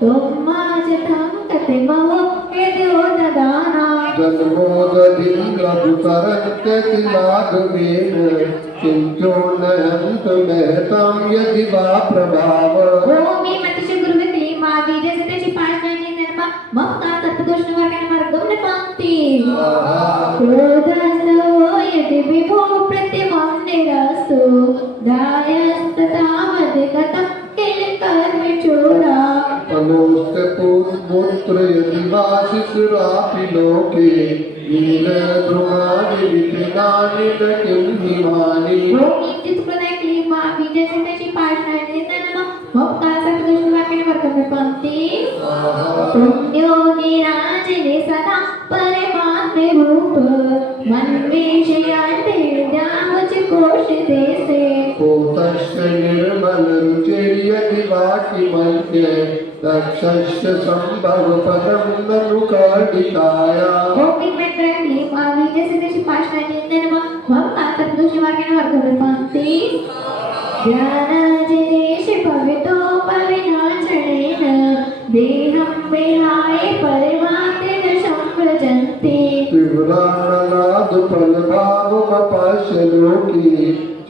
तुम्माजतं कतिमहो यद्यो ददाना जन्मोदधिङ्गभुतरत्यतिलाघवेन किञ्चो नयन्तु महतां यदि वा प्रभाव भूमि मतिशय गुरुवती मावी जैसे त्याची पाषाणी निर्मा भक्ता सर्वदोषवाक्य वर्गण पंक्ति क्रोधस्तो यदि विभो प्रतिमं निरस्तु दायस्ततावधिगतं किल कर्म चोरा अनोस्ते पुत्र यदि वा शिशुरापि लोके नीलद्रुमाणि विपिनानि न किं हिमानि भूमि चित्प्रदय क्लीमा बीजस्य त्याची पाषाणी निर्मा भक्ता सर्वदोषवाक्य वर्गण पंक्ति पुण्यो निराजने सदा परमात्मे रूप मन विषयान्ते विद्यामुच कोशते से कोतस्य निर्मल रुचिर्यदि वा किमन्ये दक्षस्य संभव पदं ननु कर्णिकाया भूमि मित्र क्लीमा बीजस्य त्याची पाषाणी निर्मा भक्ता सर्वदोषवाक्य वर्गण पंक्ति ध्यानाजनेश भवितो पविनाचनेन देहं विहाय परमात्मेन संव्रजन्ति त्रिपुराणनादफलभावमपश्य लोके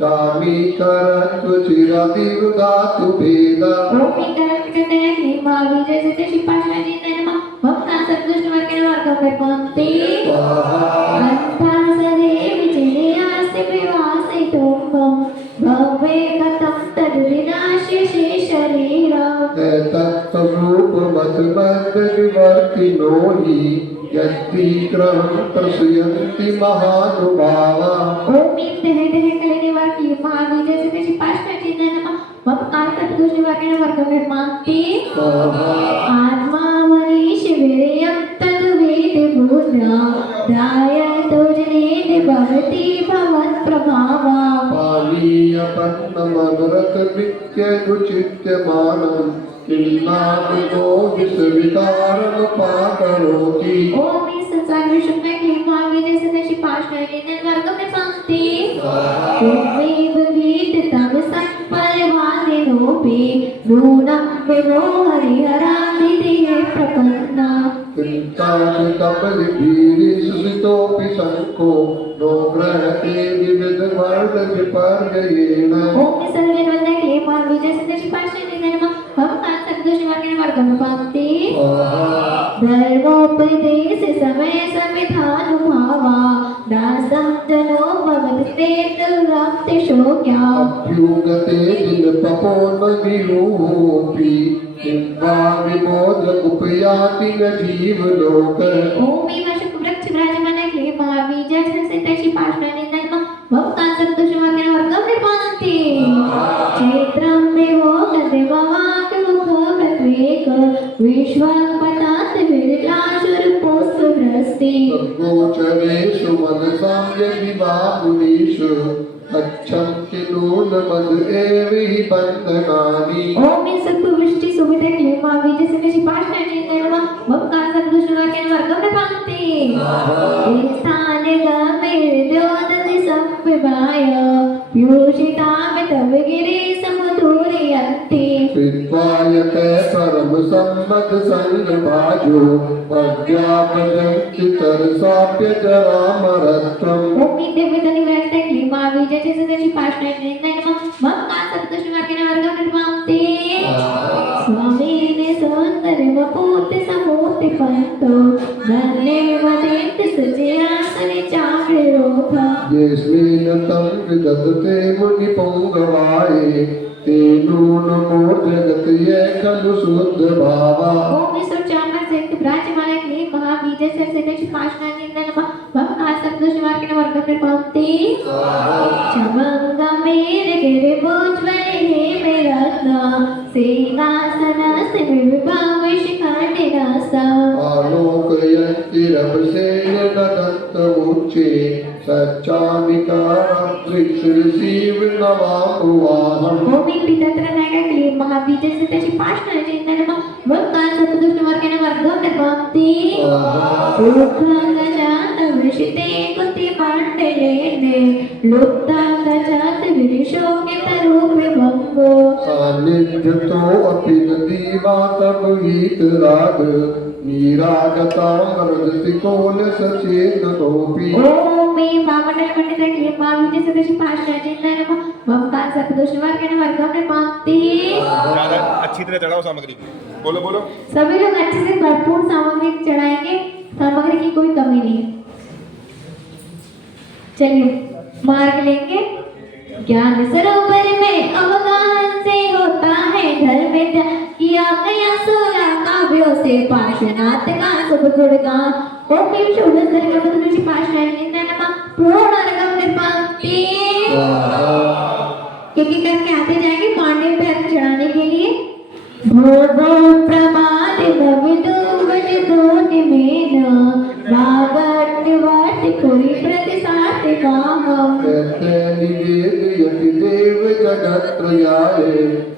चामीकरन्तु चिरदिवदातु भेदा भूमि कर्णकटय क्लीमा बीजस्य त्याची पाषाणी निर्मा भक्ता सर्वदोषवाक्य वर्गण पंक्ति अंतासरे विजयास्य विवासे तुम्बं भवे कथं तद्विनाश्य शरीरा तत्त्वरूपमतमद्विवर्तिनो हि यद्विग्रहं प्रसूयन्ति महानुभावा भूमि देह कलिनिवार क्लीमा बीजस्य त्याची पाषाणी निर्मा भक्ता सर्वदोषवाक्य वर्गण पंक्ति आत्मावरी शिविरयं तद्वेद बुद्धा ध्यायतो जनेन भवति भवत्प्रभावा पानीयपन्नमनरतविद्यनुचित्यमानं किन्नामिनो विषविकारमुपाकरोति ओम इस संसार विश्व में क्लीमा बीजस्य त्याची पाषाणी वर्गण पंक्ति तुमेव गीतं संपरिवादिनोऽपि नूनं विभो हरिहरादिदेह प्रपन्ना चिन्ताचितबलिभीरिसुसितोऽपि शङ्को नो ग्रहते विविधवर्णविपर्ययेण ओम इस सर्वजनवंदन क्लीमा बीजस्य त्याची पाषाणी निर्मा भक्ता सर्वदोषवाक्य वर्गण पंक्ति धर्मोपदेश समय समिधानुभावा दासं जनो भवते दुर्लभते शोक्या अभ्युगते दिनपपोन्मविरूहोऽपि किंवा विमोदमुपयाति न जीवलोक ओमी वशक वृक्ष विराजमान क्लीमा बीजस्य त्याची पाषाणी निर्मा भक्ता सर्वदोषवाक्य वर्गण पंक्ति क्षेत्रं विभो गतिवाक्युपकृत्वेक विश्वपतात् विरलाशुरपोस्वभ्रस्ति गोचरेषु मनसां यदि वा मुनीषु गच्छन्ति नूनमद एव हि बन्धनानि ओमी सत्पुवृष्टि सुविधा क्लीमा बीजस्य त्याची पाषाणी निर्मा भक्ता सर्वदोषवाक्य वर्गण पंक्ति स्थाने गमिर्द्योदति संविभाय पीयूषितामितविगिरे समुदूरयन्ति विद्वायते परम सम्मत संगभाजो प्रज्ञापयन्ति तरसाप्य जरामरत्वम् ओमी देवदनि व्रत क्लीमा बीजस्य त्याची पाषाणी निर्मा भक्ता सर्वदोषवाक्य वर्गण पंक्ति स्वामीने सौंदर्य वपूर्ति समूर्ति पंतो धन्यवदेति सुजयासने चामृरोधा येस्मिन् तं विदधते मुनिपुङ्गवाये ते नूनमो जगत्ये खलु शुद्धभावा ओमी सुचामर से विराजमान क्लीमा बीजस्य त्याची पाषाणी निर्मा भक्ता सर्वदोषवाक्य वर्गण पंक्ति चमंगमेर गिरिभुज्वले हे मेरत्न सिंहासनस्य विभाविशिखण्डिनः तिरभसेन दत्तमुच्चे सच्चानिकारीव नवाहुवाहम् भूमी पितत्र नायकली महाबीज से त्याची पाषाण चिंतन मग काल सतदुष्ट वर्गाने वर्ग निर्माती लोकांगाजात विषिते कुती पांडलेने लोकांगाजात विरिशोकित रूपे भंगो सान्निध्यतो अपि दीवातमगीत राग निरागतामृदति कोल सचेतनोऽपि ओमे वामंडल पंडितली महाबीज से त्याची पाषाण चिंतन मग काल सतदुष्ट वर्गाने वर्ग निर्माती ज्यादा अच्छी तरह चढ़ाओ सामग्री बोलो बोलो सभी लोग अच्छे से भरपूर सामग्री चढ़ाएंगे सामग्री की कोई कमी नहीं है चलिए मार्ग लेंगे ज्ञान सरोवर में अवगाहन से होता है धर्म किया गया 16 काव्यों से पार्श्वनाथ का सब गुणगान ओम शोध सर्ग बदलुची पार्श्वनाथ नमा पूर्ण रंगम निर्पाती क्योंकि करके आते जाएंगे पांडे पे हाथ चढ़ाने के लिए भोगो प्रमाद भविदुवज दोनि मेन भागट्यवाट कोई प्रतिसात कामम निवेदयति देव जगत्त्रयाय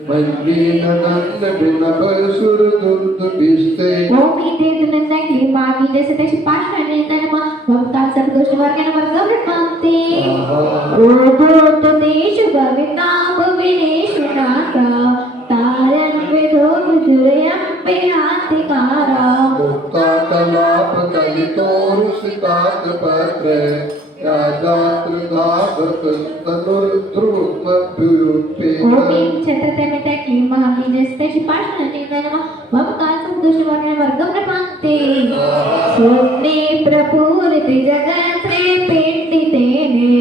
मन्येन नन्द बिनभ सुर दुर्दुभिस्ते ओमी देवनंदा की मागी जैसे त्याची पाषाण नेतना भक्ता सदोष वर्गाने वर्ग पावते ओगो तो देश भविता भविनेश नाका तारन विदो विदुरयं पे हातिकारा मुक्ता कलाप कलितोरुषितात पत्र यादात्र धावत तनुर्ध्रुवमभ्युपे ओमी छत्रते में त्याची मागी जैसे त्याची पाषाण नेतना भक्ता सदोष वर्गाने वर्ग पावते सोने प्रपूरित जगत रे पेंडितेने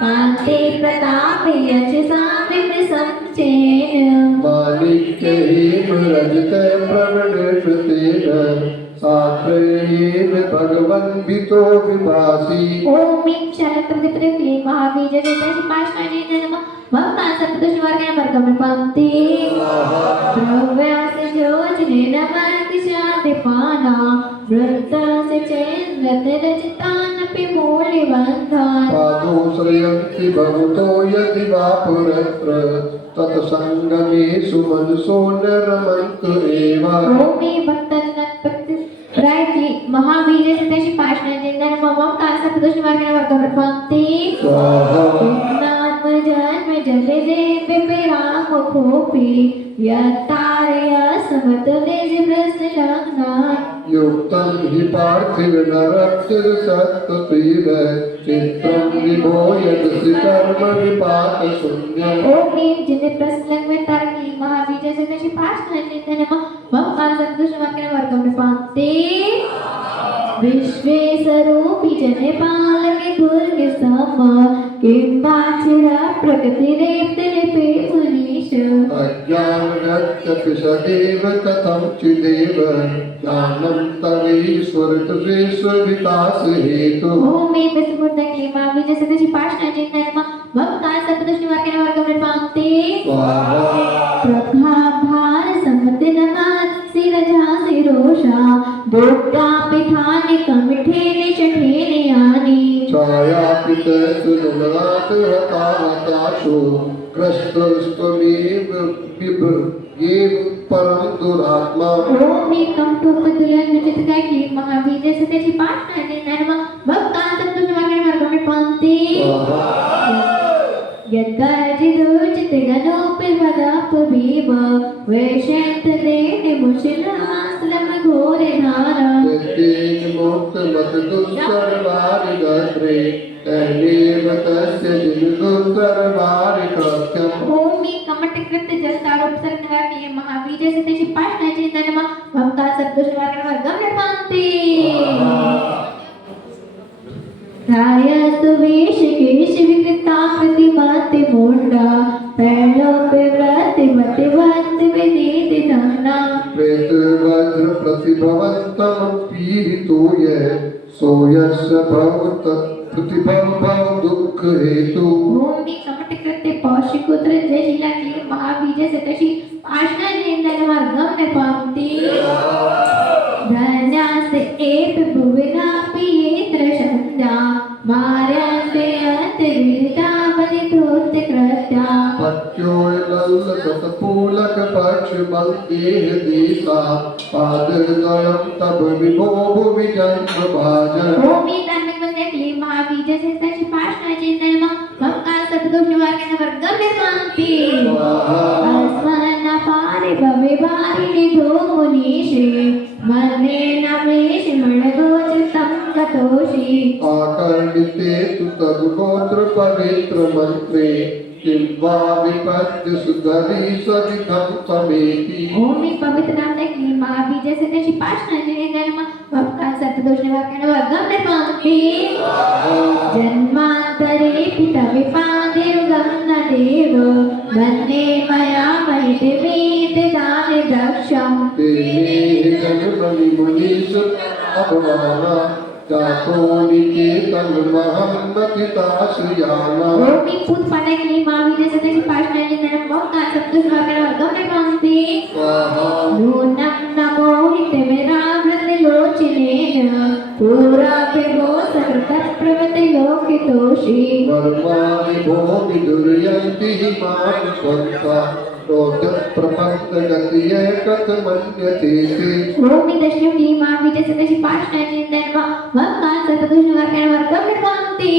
कांते प्रताप यश सामित संचेन माणिक्य हेम रजत प्रवणतेन सात्रेण भगवन् भितो विभासी ओम क्षरप्रतिपदक्ली महाबीज जैसी पाषाणी नमः भक्ता सप्तदश वर्गाने वर्ग पावते द्रव्यास योजने नमः दिशाते पाना वृत्ता से चैन रचितानपि मूल्यवन्तान् पादोश्रयन्ति भवतो यदि वा पुरत्र तत्सङ्गमेषु मनसो न रमन्त एव ओमी रायती महाबीज से त्याची पाषाण जिंदन मम कासा प्रदोष वर्गाने वर्ग पावते जन्म जले दे पेराम खोपी यतारय समतले जिब्रस लग्नान युक्तं हि पार्थिवनरक्षरसत्त्वतीव चित्रं विभो यदसि कर्म विपाकशून्यम् ओमी जिने प्रसंग में तारकी महाबीज से त्याची पाषाण जिंदन मम कासा प्रदोष वर्गाने वर्ग पावते विश्वे स्वरूपी जने पालके दुर्ग सम किंबाचिरा प्रकृति रेप्तले पे पुनीश अज्ञानगत्यपि सदैव कथं चिदेव ज्ञानं तवैश्वरतुषेष्वविकास हेतु ओमी विस्फुट की मावी जैसे त्याची पाषाण चिंतन मग काय सप्तदश वर्गाने वर्ग पावते प्रभाभार समते नमात सिरजा सिरोषा दोटा पिठाने कमिठेने चठेने आनी छायापितसुननाथ हताशो ग्रस्तस्त्वमेव बिभ्रयेव परं दुरात्मा ओमी कंठोपतुलन विचित काय की महाबीज जैसे त्याची पाषाण चिंतन मग काय सप्तदश वर्गाने वर्ग पावते यद्गाजिदुचित गणोपिर्वदापवीव वैशेन्तदेने मुशिलास्लम घोरे धारा यद्देन मुक्तमतदुस्सर्वारिगत्रे तैनेव तस्य जिनुदुस्सर्वारिकृत्यम् ओमी कमटकृत जलतारोप सरनिवारणी महाबीज से त्याची पाषाण चिंतन भक्ता सप्तदश वर्गाने वर्ग पावते रायस्तु वेश केश विकृता प्रतिमाति मूर्धा पैलो पे व्रति मति वंत विदिति धना प्रेत वज्र प्रतिभवन्तम पीडितो यः सोयस्य भवत प्रतिभव दुःख हेतु भूमि कमटकृत्य पौषिकुत्र जयशिला की महाबीज से तशी पाषाण चिंतन वर्गम ने पावती धन्यासे एक भुवना पियेत्र संध्या मार्यांते अंतर्विदिता बलितोत्य कृत्या पत्योय लल्ल सतपूलक पक्ष बल देह देसा पादद्वयं तब विभो भुवि जन्म भाजन भूमि धार्मिक बंधकली महाबीज से सच पाषाण चिंतन मक्का सतदोष निवारण वर्ग निर्मांति अस्मन पारे भवे बारी धो मुनीषे मने नमेश मणगोच संगतोषी आकर्णिते तु तद्गोत्र पवित्र मंत्रे किंवा विपद्य सुधरी सविधं तमेति भूमि पवित्र नाम की महाबीज से सच पाषाण चिंतन मक्का सतदोष निवारण वर्ग निर्मांति जन्मांतरे पिता विपादिर्गम न देव वन्दे मया महितवेद दान दक्षम् तेने जन्मनि मुनीश अभवाना जातो निकेतन महम्मतिताश्रियाना भूमि पूत पाने के लिए महावीर से तेरी पाषाण चिंतन मक्का सतदोष निवारण वर्ग निर्मांति नूनं नमो हितमेरा वृद्धिलोचनेन पूरा प्रभो सकृत प्रवृत्ति लोकितोषी वर्मा विभो विदुर्यन्ति हि मां स्वन्ता रोध प्रपन्त गतिय कथमन्यते ते भूमि दशम की महावीर से तेरी पाषाण चिंतन मक्का सतदोष निवारण वर्ग निर्मांति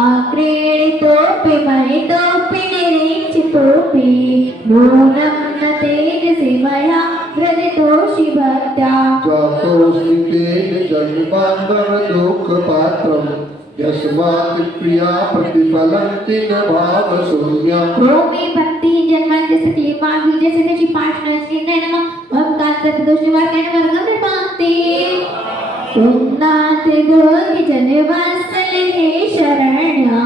आक्रीडितोऽपि महितोऽपि निरीक्षितोऽपि नूनं न तेजसि मया वृदितोषि भक्त्या जातोऽस्मि तेन जन्मान्तर दुःखपात्रम् यस्मात् प्रिया प्रतिफलन्ति न भावशून्या भूमि भक्ति जन्म जैसे महावीर जैसे तेरी पाषाण चिंतन मक्का सतदोष निवारण वर्ग निर्मांति तुमनाथ दोषि जन वत्सल हे शरण्या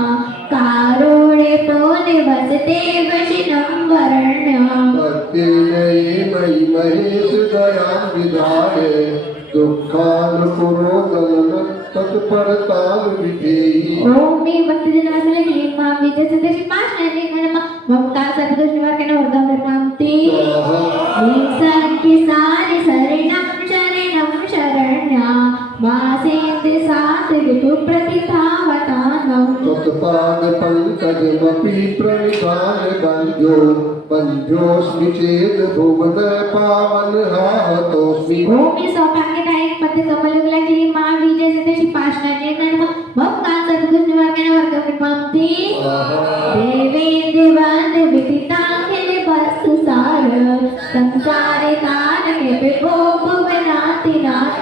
कारुण्य पोने वसते वशिनं वरण्या भक्तिमयी मयि महेश दयां विधाय दुःखानुपुरोदन तत्परतां विधेयि भूमि भक्ति जन वत्सल हे महावीर जैसे तेरी पाषाण चिंतन मक्का सतदोष निवारण वर्ग निर्मांति की सारी शरणं शरण्या मासेन्द्र सात विभु प्रतिभावतानं तत्पाद पंकजमपि प्रणिधान बन्ध्योऽस्मि चेत् भुवन पावन हातोऽस्मि भूमि सौभाग्यदायक पद कमलगला के लिए महावीर जैसे तेरी पाषाण चिंतन मक्का सतदोष निवारण वर्ग निर्मांति देवेन्द्र वंद विदिताखिल वस्तु सार संसारे तारके विभो भुवनातिनाथ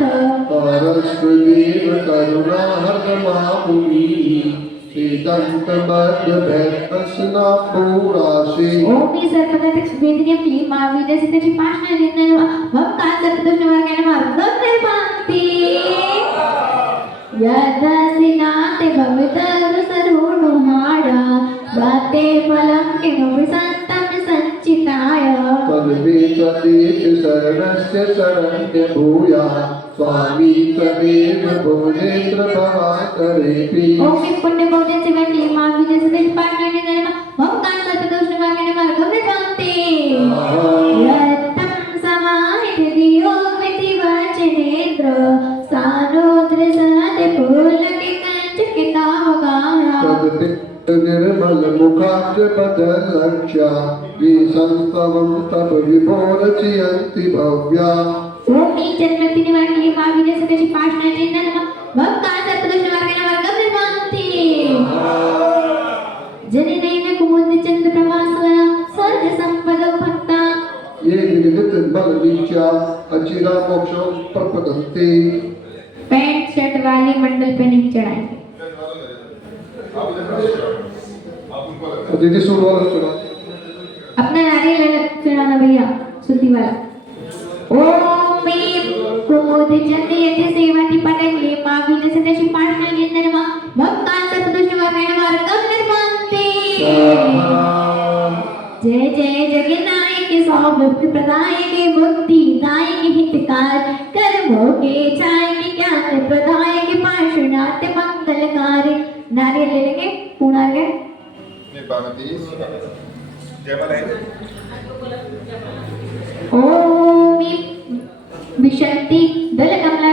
परस्वदेव करुणा हरमामुनिः श्रीदन्तमध्यभैरवस्नाम्बूराशि भूमि सर्वदा वेदनीय की महावीर जैसे तेरी पाषाण चिंतन मक्का सतदोष निवारण वर्ग निर्मांति यदसिनाते भवितरु सरुणुहारा वाते फलं किमपि सन्तं संचिताय तन्मे त्वदेव शरणस्य शरण्य भूया स्वामी त्वमेव भुवनेत्र भवान्तरेऽपि भूमि पुण्य बहुजन सेवा की महावीर जैसे तेरी पाषाण चिंतन मक्का सतदोष निवारण वर्ग निर्मांति यत्तं समाहित धियो विधि वचनेन्द्र सानोद्र सद पुलकित कंचकितावगाया निर्मल मुखाब्ज बदलक्ष्या ये संस्तवं तब विभोरचयन्ति भव्या भूमि जन्मति निवारणी महावीर जैसे तेरी पाषाण चिंतन मक्का सतदोष निवारण वर्ग निर्मांति जननयन कुमुद चंद्र प्रवासवरा सर्ग संपदो भक्ता ये विविध बल नीचा अचिरा मोक्षो प्रपदन्ते पैंट शर्ट वाली मंडल पे नहीं चढ़ाएंगे दीदी सुन वाला चलो अपना नारियल चढ़ाना भैया शुद्धि वाला ओम भीम कुमुद चंद्र यथे सेवाति पदके महावीर जैसे तेरी पाषाण चिंतन मक्का सतदोष निवारण वर्ग निर्मांति जय जय जगन्नायक सौभक्त प्रदायक मुक्ति दायक हितकार कर्मों के छायक ज्ञान प्रदायक पार्श्वनाथ मंगलकारी नारियल ले लेंगे पूर्ण आ गया ओम विशक्ति दल कमला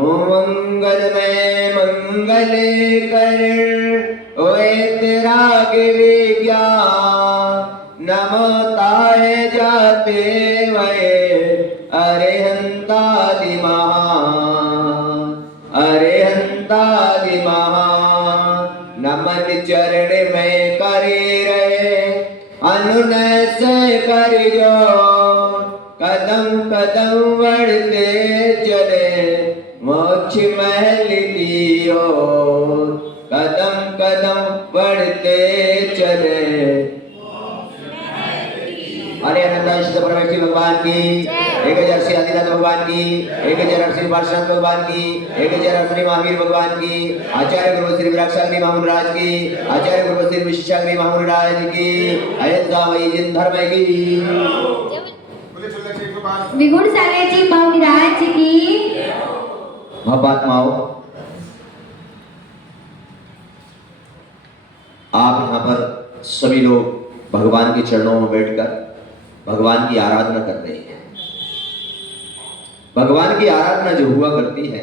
मंगलमय मंगल कर ओए तेरा विज्ञान नमताए जाते वे अरिहंतादि महान अरिहंतादि महान नमन चरण में करे रहे अनुनय से कर जो कदम कदम बढ़ते चले मोक्ष महल की ओर कदम कदम बढ़ते चले। अरे अनंत सिद्ध परमेश्वर भगवान की 1000 श्री आदिनाथ भगवान की 1000 श्री पार्श्वनाथ भगवान की 1000 श्री महावीर भगवान की आचार्य गुरु श्री विराक्षाग्नि महामुनि राज की आचार्य गुरु श्री विशिष्टाग्नि महामुनि राज की अहिंसा वही जिन धर्म की विगुण सागर जी महाराज की महात्माओं, आप यहाँ पर सभी लोग भगवान के चरणों में बैठकर भगवान की आराधना कर रहे हैं। भगवान की आराधना जो हुआ करती है,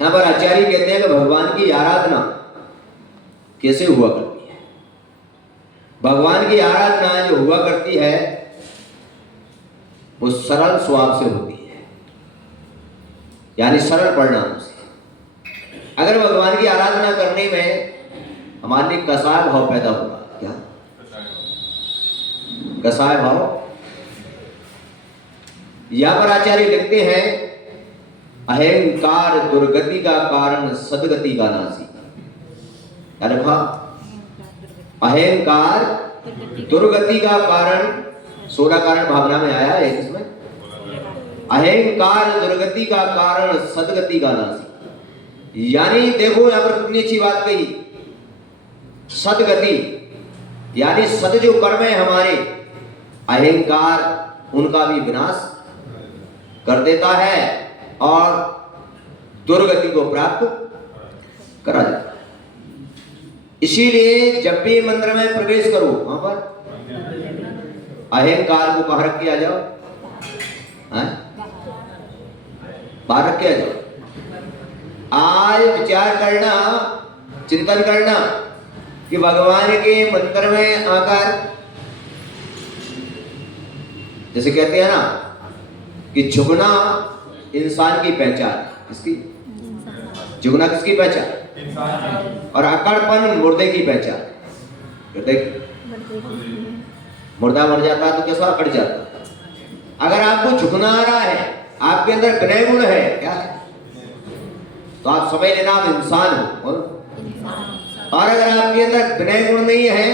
यहाँ पर आचार्य कहते हैं कि भगवान की आराधना कैसे हुआ करती है। भगवान की आराधना जो हुआ करती है वो सरल स्वभाव से होती है, यानी सरल परिणाम से। अगर भगवान की आराधना करने में हमारे लिए कसाय भाव पैदा होगा, क्या कसाय भाव? यहां पर आचार्य लिखते हैं अहंकार दुर्गति का कारण सदगति का नासी। क्या लिखा? अहंकार दुर्गति का कारण, 16 कारण भावना में आया है इसमें। अहंकार दुर्गति का कारण सदगति का नासी, यानी देखो यहां पर कितनी अच्छी बात कही। सदगति यानी सद जो कर्म है हमारे, अहंकार उनका भी विनाश कर देता है और दुर्गति को प्राप्त करा देता है। इसीलिए जब भी मंदिर में प्रवेश करो वहां पर अहंकार को बाहर रख के आ जाओ, बाहर रख के आ जाओ। आज विचार करना, चिंतन करना कि भगवान के मंदिर में आकर, जैसे कहते हैं ना कि झुकना इंसान की पहचान। किसकी? झुकना किसकी पहचान? और अकड़पन मुर्दे की पहचान। मुर्दा मर जाता तो कैसा अकड़ जाता। अगर आपको झुकना आ रहा है, आपके अंदर विनय गुण है, क्या है, तो आप समझ लेना आप इंसान हो। और अगर आपके अंदर विनय गुण नहीं है,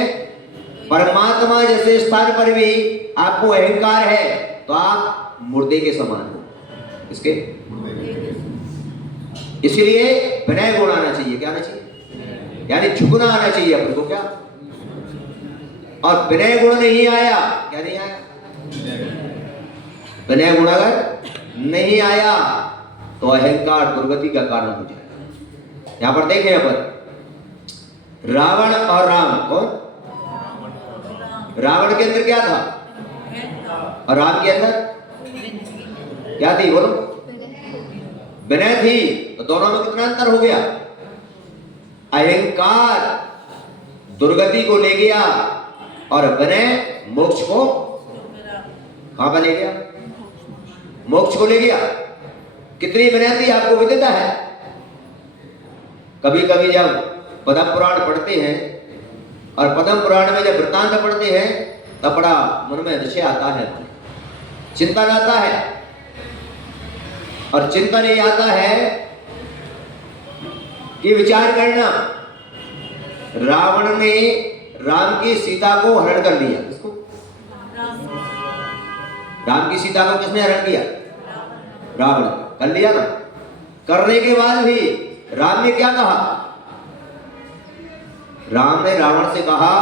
परमात्मा जैसे स्थान पर भी आपको अहंकार है, तो आप मुर्दे के समान हो। इसके इसलिए विनय गुण आना चाहिए। क्या आना चाहिए? यानी झुकना आना चाहिए अपन को। क्या? और विनय गुण नहीं आया, क्या नहीं आया? विनय गुण अगर नहीं आया तो अहंकार दुर्गति का कारण हो जाएगा। यहां पर देखें, यहां पर रावण और राम, कौन? रावण के अंदर क्या था और राम के अंदर क्या थी? बोलो। विनय थी। तो दोनों में कितना अंतर हो गया? अहंकार दुर्गति को ले गया और विनय मोक्ष को कहां पर ले गया? मोक्ष को ले गया। कितनी विनय थी आपको विदिता है। कभी कभी जब पद्म पुराण पढ़ते हैं और पद्म पुराण में जब वृत्तांत पढ़ते हैं तब बड़ा मन में विषय आता है, चिंतन आता है। और चिंतन ये आता है कि विचार करना, रावण ने राम की सीता को हरण कर लिया। किसको? राम की सीता को किसने हरण किया? रावण। कर लिया ना। करने के बाद भी राम ने क्या कहा? राम ने रावण से कहा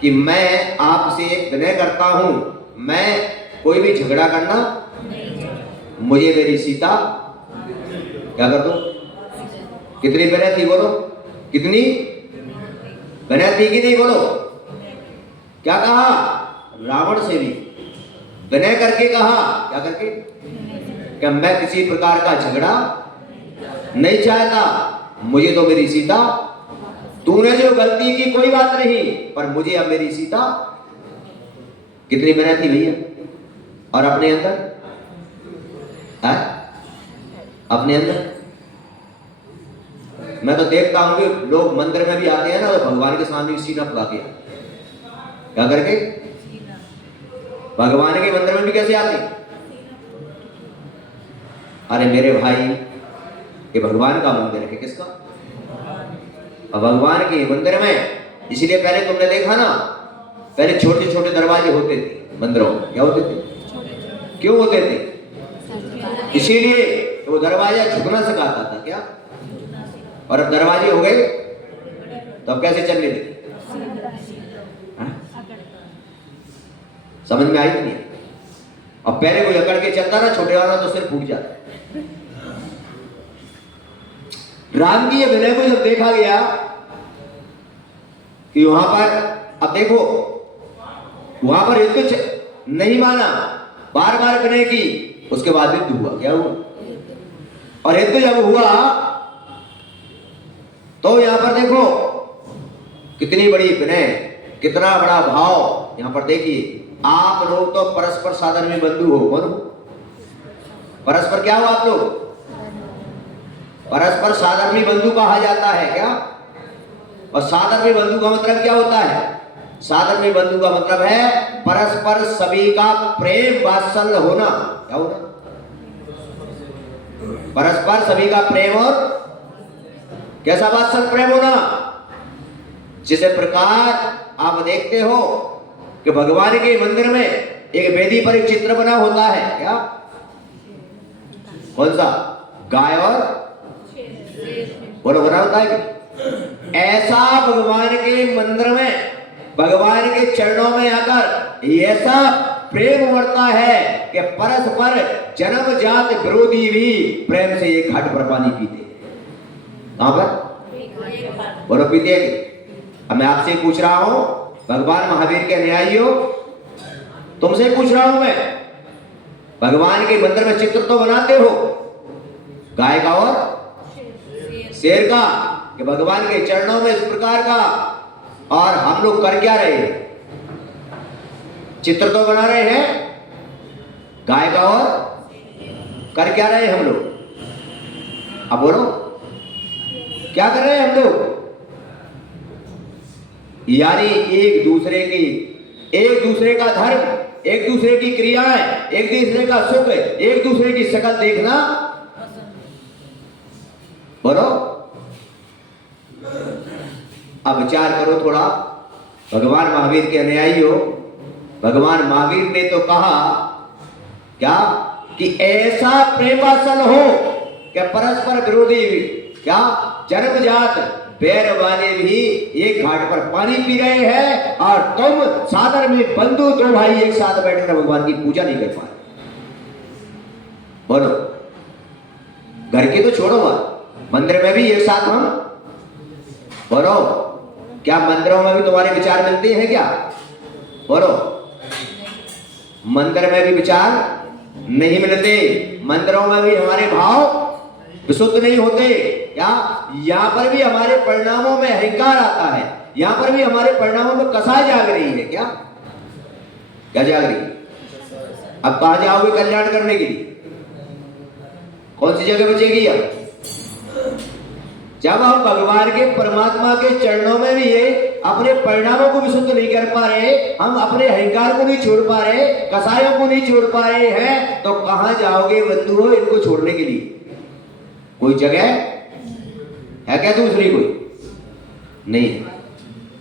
कि मैं आपसे विनय करता हूं, मैं कोई भी झगड़ा करना, मुझे मेरी सीता क्या कर दो। कितनी विनय थी बोलो? कितनी विनय थी कि नहीं बोलो? क्या कहा? रावण से भी विनय करके कहा। क्या करके? कि मैं किसी प्रकार का झगड़ा नहीं चाहता, मुझे तो मेरी सीता, तूने जो गलती की कोई बात नहीं, पर मुझे अब मेरी सीता, कितनी मेहनत थी भैया। और अपने अंदर है, अपने अंदर मैं तो देखता हूं कि लोग मंदिर में भी आते हैं ना, तो भगवान के सामने सीना फुला के, क्या करके, भगवान के मंदिर में भी कैसे आते। अरे मेरे भाई, ये भगवान का मंदिर है, किसका, और भगवान के मंदिर में, इसलिए पहले तुमने देखा ना, पहले छोटे छोटे दरवाजे होते थे मंदिरों में। क्या होते थे, क्यों होते थे, इसीलिए तो वो दरवाजा झुकना सिखाता था। क्या, और अब दरवाजे हो गए तो अब कैसे चलने लगे, समझ में आई नहीं। अब पहले कोई अकड़ के चलता ना छोटे वाला तो सिर फूट जाता। राम की ये विनय को जब देखा गया कि वहां पर, अब देखो वहां पर युद्ध नहीं माना, बार बार विनय की, उसके बाद युद्ध हुआ। क्या हुआ, और युद्ध जब हुआ तो यहां पर देखो कितनी बड़ी विनय, कितना बड़ा भाव। यहां पर देखिए, आप लोग तो परस्पर साधन में बंधु हो। कौन हो, परस्पर क्या हो आप लोग, परस्पर साधर्मी बंधु कहा जाता है। क्या, और साधर्मी बंधु का मतलब क्या होता है, साधर्मी बंधु का मतलब है परस्पर सभी का प्रेम वात्सल्य होना। क्या होना, परस्पर सभी का प्रेम, और कैसा वात्सल्य प्रेम होना, जिसे प्रकार आप देखते हो कि भगवान के मंदिर में एक वेदी पर एक चित्र बना होता है। क्या, कौन सा, गाय और बोलो, बना होता है कि ऐसा भगवान के मंदिर में, भगवान के चरणों में आकर ऐसा प्रेम उमड़ता है कि परस्पर जन्म जात विरोधी भी प्रेम से एक घाट पर पानी पीते। कहां पर, बोलो, पीते हैं। अब मैं आपसे पूछ रहा हूं, भगवान महावीर के अनुयायी हो, तुमसे पूछ रहा हूं मैं, भगवान के मंदिर में चित्र तो बनाते हो गाय का और शेर का, कि भगवान के चरणों में इस प्रकार का, और हम लोग कर क्या रहे हैं, चित्र तो बना रहे हैं गाय का, और कर क्या रहे हैं हम लोग, अब बोलो क्या कर रहे हैं हम लोग, यानी एक दूसरे का धर्म, एक दूसरे की क्रियाएं, एक दूसरे का सुख, एक दूसरे की शकल देखना। बोलो, अब विचार करो थोड़ा, भगवान महावीर के अनुयायी हो, भगवान महावीर ने तो कहा क्या कि ऐसा प्रेमासल हो कि परस्पर विरोधी क्या जन्मजात बैर वाले भी एक घाट पर पानी पी रहे हैं, और तुम सादर में बंधु दो भाई एक साथ बैठकर भगवान की पूजा नहीं कर पा रहे। बोलो, घर की तो छोड़ो बात, मंदिर में भी एक साथ हम, बोलो क्या मंदिरों में भी तुम्हारे विचार मिलते हैं क्या, बोलो, मंदिर में भी विचार नहीं मिलते, मंदिरों में भी हमारे भाव विशुद्ध नहीं होते। क्या, यहां पर भी हमारे परिणामों में अहंकार आता है, यहां पर भी हमारे परिणामों में कसाई जाग रही है। क्या क्या जाग रही है, अब कहां जाओगे कल्याण करने के लिए, कौन सी जगह बचेगी अब, जब हम भगवान के परमात्मा के चरणों में भी ये अपने परिणामों को विशुद्ध नहीं कर पा रहे, हम अपने अहंकार को नहीं छोड़ पा रहे, कसायों को नहीं छोड़ पा रहे हैं, तो कहां जाओगे बंधुओं इनको छोड़ने के लिए, कोई जगह है क्या दूसरी, कोई नहीं।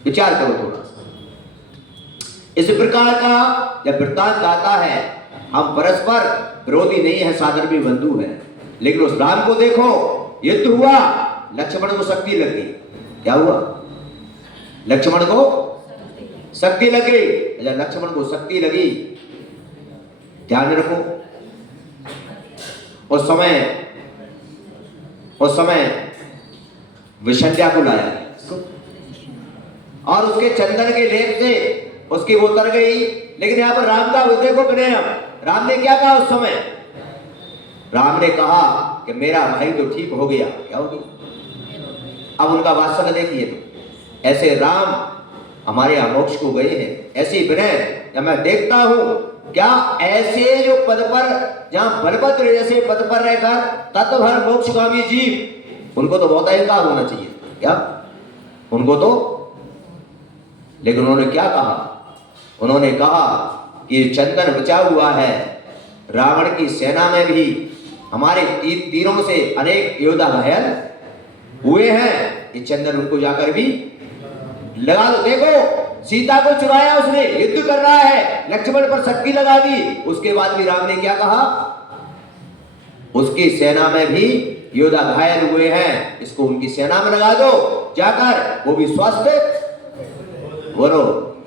विचार करो थोड़ा, इस प्रकार का जब वृत्तांत आता है, हम परस्पर विरोधी नहीं है, साधन भी बंधु है, लेकिन उस राम को देखो, युद्ध हुआ, लक्ष्मण को शक्ति लग गई। क्या हुआ, लक्ष्मण को शक्ति लग गई। जब लक्ष्मण को शक्ति लगी, ध्यान रखो, उस समय विषंध्या को लाया और उसके चंदन के लेप से उसकी वो उतर गई। लेकिन यहां पर राम का देखो विनय, राम ने क्या कहा उस समय, राम ने कहा कि मेरा भाई तो ठीक हो गया। क्या हो गया? अब उनका वात्सल्य देखिए। तो ऐसे राम हमारे यहाँ मोक्ष को गए हैं, ऐसी विनय जब मैं देखता हूं, क्या ऐसे जो पद पर, जहां बलभद्र जैसे पद पर रहकर तत्भर मोक्षगामी जीव, उनको तो बहुत अहंकार होना चाहिए। क्या उनको तो, लेकिन उन्होंने क्या कहा? उन्होंने कहा कि चंदन बचा हुआ है, रावण की सेना में भी हमारे तीरों से अनेक योद्धा घायल हुए हैं, ये चंदन उनको जाकर भी लगा दो। देखो सीता को चुराया उसने, युद्ध कर रहा है, लक्ष्मण पर शक्ति लगा दी, उसके बाद भी राम ने क्या कहा? उसकी सेना में भी योद्धा घायल हुए हैं, इसको उनकी सेना में लगा दो जाकर, वो भी स्वस्थ। बोलो,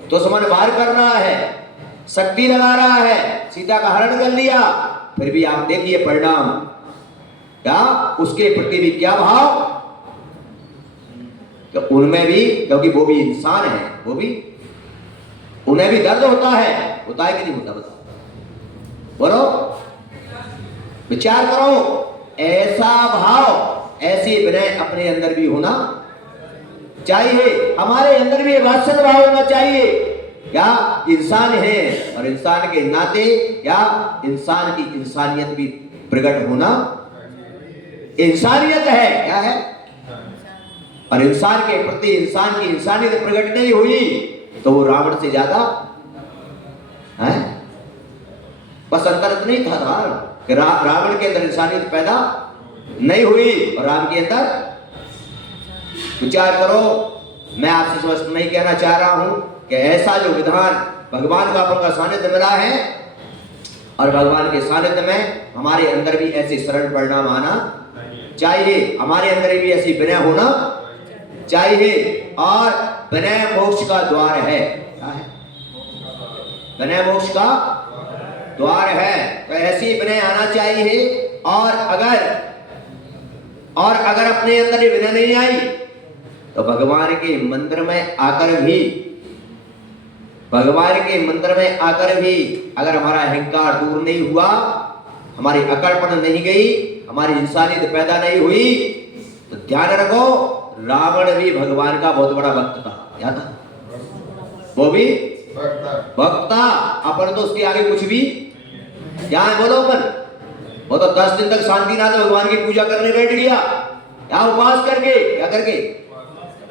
दुश्मन वार कर रहा है, शक्ति लगा रहा है, सीता का हरण कर लिया, फिर भी आप देखिए परिणाम क्या, उसके प्रति भी क्या भाव, तो उनमें भी, क्योंकि वो भी इंसान है, वो भी, उन्हें भी दर्द होता है कि नहीं होता? बताओ, बोलो, विचार करो। ऐसा भाव, ऐसी विनय अपने अंदर भी होना चाहिए, हमारे अंदर भी वात्सल्य भाव होना चाहिए। क्या इंसान है, और इंसान के नाते क्या इंसान की इंसानियत भी प्रकट होना, इंसानियत है, क्या है? और इंसान के प्रति इंसान की इंसानियत प्रकट नहीं हुई तो वो रावण से ज्यादा है। बस अंतर नहीं था कि रावण के अंदर इंसानियत पैदा नहीं हुई और राम के अंदर। विचार करो, मैं आपसे स्पष्ट नहीं कहना चाह रहा हूं कि ऐसा जो विधान भगवान का अपन का सानिध्य मिला है, और भगवान के सानिध्य में हमारे अंदर भी ऐसे सरल परिणाम आना चाहिए, हमारे अंदर भी ऐसी विनय होना चाहिए। और विनय मोक्ष का द्वार है। क्या है? विनय मोक्ष का द्वार है, तो ऐसी विनय आना चाहिए। और अगर अपने अंदर ये विनय नहीं आई तो भगवान के मंदिर में आकर भी, भगवान के मंदिर में आकर भी अगर हमारा अहंकार दूर नहीं हुआ, हमारी अकड़पन नहीं गई, हमारी इंसानियत पैदा नहीं हुई, तो ध्यान रखो, रावण भी भगवान का बहुत बड़ा भक्त था। क्या था? वो भी भक्त था। अपन तो उसके आगे कुछ भी, क्या है बोलो अपन? वो तो 10 दिन तक शांति ना तो भगवान की पूजा करने बैठ गया, क्या उपास करके, क्या करके,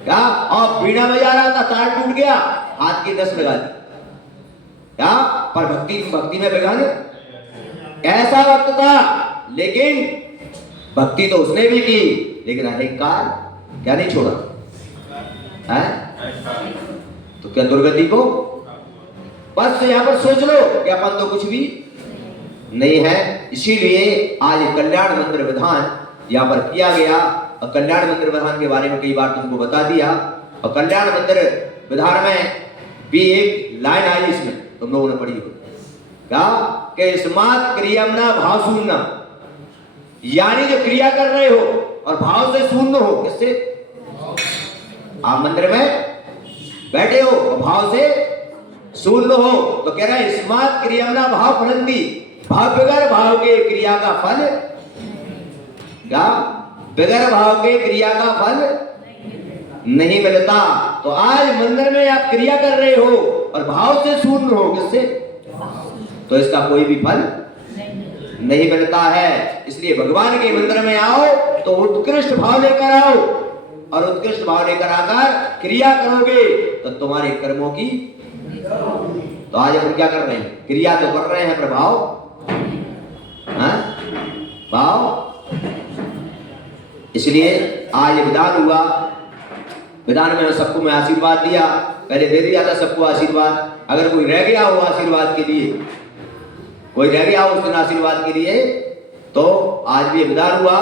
क्या, और बीड़ा बजा रहा था, तार टूट गया, हाथ की नस लगा दी, क्या, पर भक्ति में बिगाड़े, ऐसा वक्त था। लेकिन भक्ति तो उसने भी की, लेकिन अहंकार क्या नहीं छोड़ा है? तो क्या दुर्गति को, बस यहां पर सोच लो कि अपन तो कुछ भी नहीं है। इसीलिए आज कल्याण मंत्र विधान यहां पर किया गया, और कल्याण मंत्र विधान के बारे में कई बार तुमको बता दिया। और कल्याण मंत्र विधान में भी एक लाइन आई, इसमें तुम लोगों ने पढ़ी हो, क्या कि स्मात् क्रियम्ना भाव शून्य, यानी जो क्रिया कर रहे हो और भाव से शून्य हो। किससे? आप मंदिर में बैठे हो, भाव से शून्य हो, तो कह रहा है स्मात् क्रियम्ना भाव फलंती, भाव बगैर भाव के क्रिया का फल, क्या बगैर भाव के क्रिया का फल नहीं मिलता। तो आज मंदिर में आप क्रिया कर रहे हो और भाव से शून्य हो, किससे? तो इसका कोई भी फल नहीं मिलता है। इसलिए भगवान के मंदिर में आओ तो उत्कृष्ट भाव लेकर आओ, और उत्कृष्ट भाव लेकर आकर क्रिया करोगे तो तुम्हारे कर्मों की, तो आज हम क्या कर रहे हैं? क्रिया तो कर रहे हैं, प्रभाव, भाव। इसलिए आज विधान हुआ, विधान में सबको मैं आशीर्वाद दिया, पहले दे दिया था सबको आशीर्वाद। अगर कोई रह गया हो आशीर्वाद के लिए, कोई रह गया हो उस दिन आशीर्वाद के लिए, तो आज भी विधान हुआ।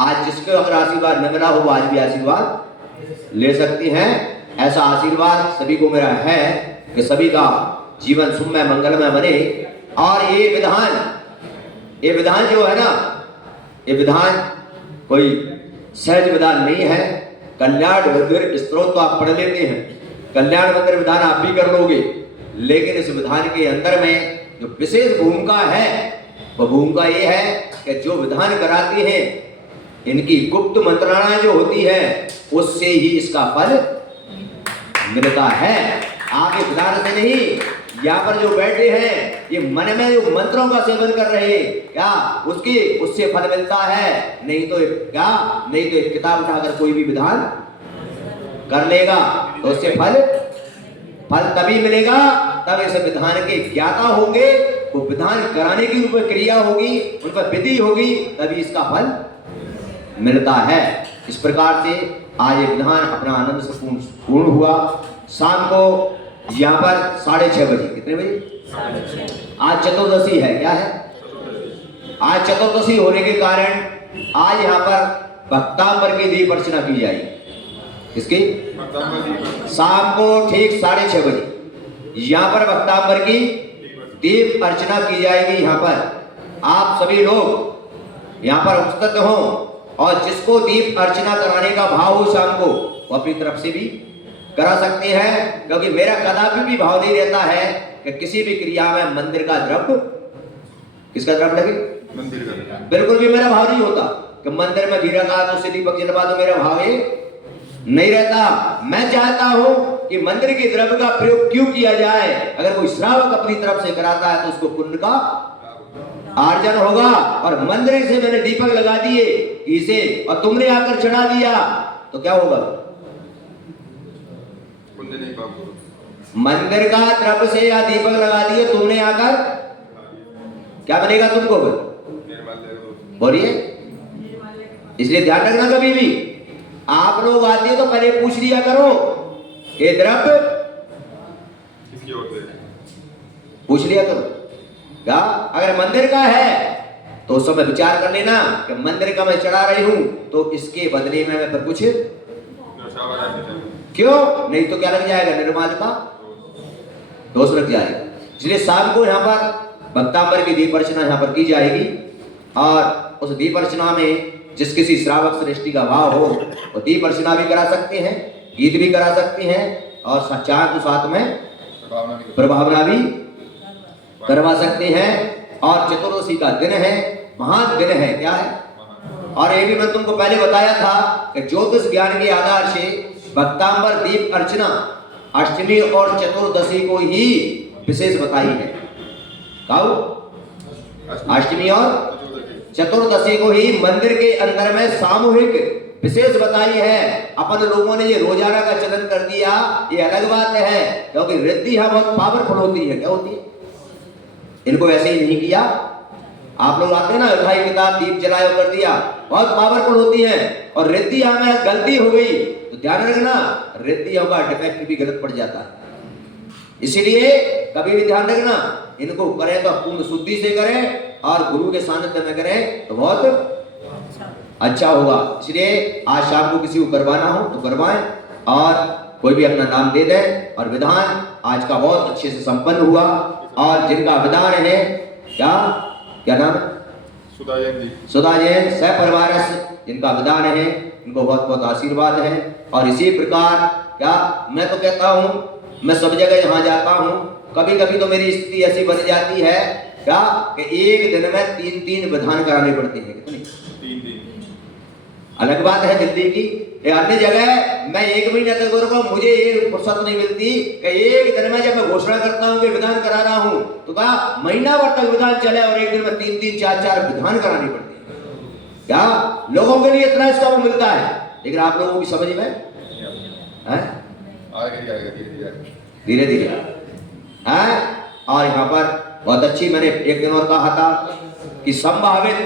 आज जिसको अगर आशीर्वाद न मिला हो, आज भी आशीर्वाद ले सकती हैं। ऐसा आशीर्वाद सभी को मेरा है कि सभी का जीवन सुखमय मंगलमय बने। और ये विधान जो है ना, ये विधान कोई सहज विधान नहीं है। कल्याण मंदिर स्त्रोत तो आप पढ़ लेते हैं, कल्याण मंदिर विधान आप भी कर लोगे, लेकिन इस विधान के अंदर में जो विशेष भूमिका है, वो भूमिका ये है कि जो विधान कराते हैं इनकी गुप्त मंत्रणाएं जो होती है उससे ही इसका फल मिलता है। आप ये विधान से नहीं, यहाँ पर जो बैठे हैं ये मन में जो मंत्रों का सेवन कर रहे हैं क्या उससे फल मिलता है। नहीं तो क्या, नहीं तो एक किताब उठाकर कोई भी विधान कर लेगा तो उससे फल तभी मिलेगा तब इस विधान के ज्ञाता होंगे, वो विधान कराने की उन पर क्रिया होगी, उन पर विधि होगी, तभी इसका फल मिलता है। इस प्रकार से आज ये विधान अपना आनंद से पूर्ण हुआ। शाम को यहाँ पर 6:30 बजे, कितने बजे? आज चतुर्दशी है, क्या है? आज चतुर्दशी होने के कारण आज यहाँ पर भक्तांबर की दीप अर्चना की जाएगी। किसकी? शाम को ठीक 6:30 बजे यहाँ पर भक्तांबर की दीप अर्चना की जाएगी। यहाँ पर आप सभी लोग यहाँ पर उपस्थित हो और जिसको दीप अर्चना कराने का भाव हो शाम को वो अपनी तरफ से भी करा सकते हैं, क्योंकि मेरा कदापि भी भाव नहीं रहता है कि किसी भी क्रिया में मंदिर का द्रव्य, किसका द्रव्य लगे, मंदिर का। बिल्कुल भी मेरा भाव नहीं होता कि मंदिर में घीरा का तो उससे दीपक जलवा दो, मेरा भाव ये नहीं रहता। मैं चाहता हूं कि मंदिर के द्रव्य का प्रयोग क्यों किया जाए। अगर कोई श्रावक अपनी तरफ से कराता है तो उसको पुण्य का अर्जन होगा। और मंदिर से मैंने दीपक लगा दिए इसे और तुमने आकर चढ़ा दिया तो क्या होगा? पुण्य नहीं पाप। मंदिर का द्रव्य से या दीपक लगा दिए तुमने आकर, क्या बनेगा तुमको? बोलिए। इसलिए ध्यान रखना, कभी भी आप लोग आते हो तो पहले पूछ लिया करो ये द्रव्य किसकी ओर से, पूछ लिया करो। क्या अगर मंदिर का है तो उस समय विचार कर लेना कि मंदिर का मैं चढ़ा रही हूं तो इसके बदले में मैं पर कुछ क्यों, नहीं तो क्या लग जाएगा? निर्माल का दोष लग जाएगा। इसलिए शाम को यहाँ पर भक्तांबर की दीप अर्चना यहाँ पर की जाएगी और उस दीप अर्चना में जिस किसी श्रावक श्रेष्ठी का भाव हो वो दीप अर्चना भी करा सकते हैं, गीत भी करा सकते हैं और साक्षात साथ में प्रभावना भी करवा सकते हैं। और चतुर्दशी का दिन है, महान दिन है। क्या है? और ये भी मैं तुमको पहले बताया था कि ज्योतिष ज्ञान के आधार से भक्तांबर दीप अर्चना अष्टमी और चतुर्दशी को ही विशेष बताई है। कब? अष्टमी और चतुर्दशी को ही मंदिर के अंदर में सामूहिक विशेष बताई है। अपन लोगों ने ये रोजाना का चलन कर दिया, ये अलग बात है, क्योंकि रिद्धि यहाँ बहुत पावरफुल होती है। क्या होती है? इनको वैसे ही नहीं किया। आप लोग आते हैं ना, भाई किताब दीप जलाए कर दिया, बहुत पावरफुल होती है। और रिद्धि हमें गलती हो गई तो ध्यान रखना, रिद्धि होगा डिफेक्ट भी गलत पड़ जाता है। इसीलिए कभी भी ध्यान रखना, इनको करें तो पूर्ण शुद्धि से करें और गुरु के सानिध्य में करें तो बहुत अच्छा होगा। इसलिए आज शाम को किसी को करवाना हो तो करवाएं और कोई भी अपना नाम दे दे। और विधान आज का बहुत अच्छे से संपन्न हुआ। और जिनका विधान है क्या नाम है? सुधा जैन सह परिवार जिनका विधान है, इनको बहुत बहुत आशीर्वाद है। और इसी प्रकार क्या मैं तो कहता हूँ, मैं सब जगह जहाँ जाता हूँ कभी कभी तो मेरी स्थिति ऐसी बन जाती है क्या कि एक दिन में 3 विधान कराने पड़ते हैं। कितने? 3 अलग बात है दिल्ली की, अन्य जगह मैं 1 महीना तक रुका, मुझे ये फुर्सत नहीं मिलती कि एक दिन में जब मैं घोषणा करता हूँ कि विधान करा रहा हूँ तो क्या महीना भर तक विधान चले और एक दिन में 3 4 विधान कराने पड़ते हैं। क्या लोगों के लिए इतना इसका वो मिलता है, लेकिन आप लोगों की समझ में धीरे धीरे है। और यहाँ पर बहुत अच्छी मैंने एक दिन और कहा था कि संभावित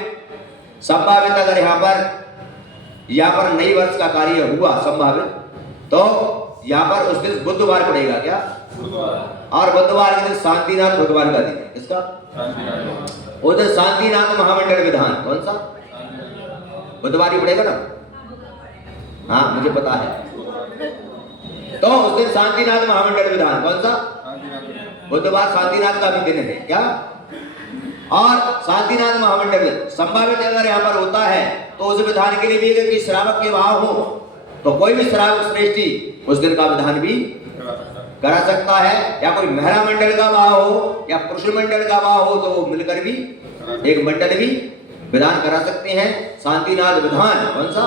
अगर यहाँ पर नई वर्ष का कार्य हुआ संभावित, तो यहाँ पर उस दिन बुधवार पड़ेगा। क्या? और बुधवार के दिन शांतिनाथ भगवान का दिन है। किसका? उस दिन शांतिनाथ महामंडल विधान कौन सा? बुधवार ही पड़ेगा ना? हाँ मुझे पता है। तो उस दिन शांतिनाथ महामंडल विधान कौन सा? बुधवार शांतिनाथ का भी दिन है। क्या? और शांतिनाथ महामंडल संभावित अगर यहाँ पर होता है तो उस विधान के लिए भी अगर श्रावक के भाव हो तो कोई भी श्रावक श्रेष्ठी उस दिन का विधान भी करा सकता है। या कोई महिला मंडल का भाव हो या पुरुष मंडल का भाव हो तो वो मिलकर भी एक मंडल भी विधान करा सकते हैं, शांतिनाथ विधान कौन सा,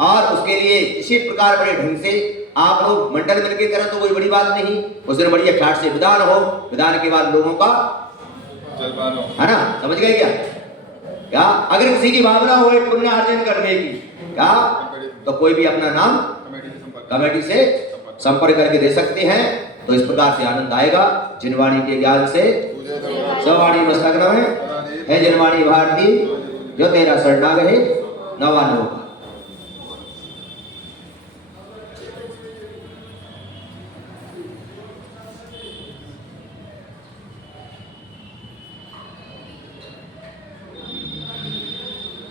और उसके लिए इसी प्रकार बड़े ढंग से आप लोग मंडल मिलके करें तो कोई बड़ी बात नहीं, उस दिन बढ़िया ठाट से विधान हो, विधान के बाद लोगों का है ना, समझ गए क्या? क्या अगर किसी की भावना हो पुण्य अर्जन करने की क्या, तो कोई भी अपना नाम कमेटी से संपर्क करके दे सकते हैं, तो इस प्रकार से आनंद आएगा। जिनवाणी के ज्ञान से सवाणी मस्तक रहे है, जिनवाणी भारती जो तेरा शरणा गए नवा नवा।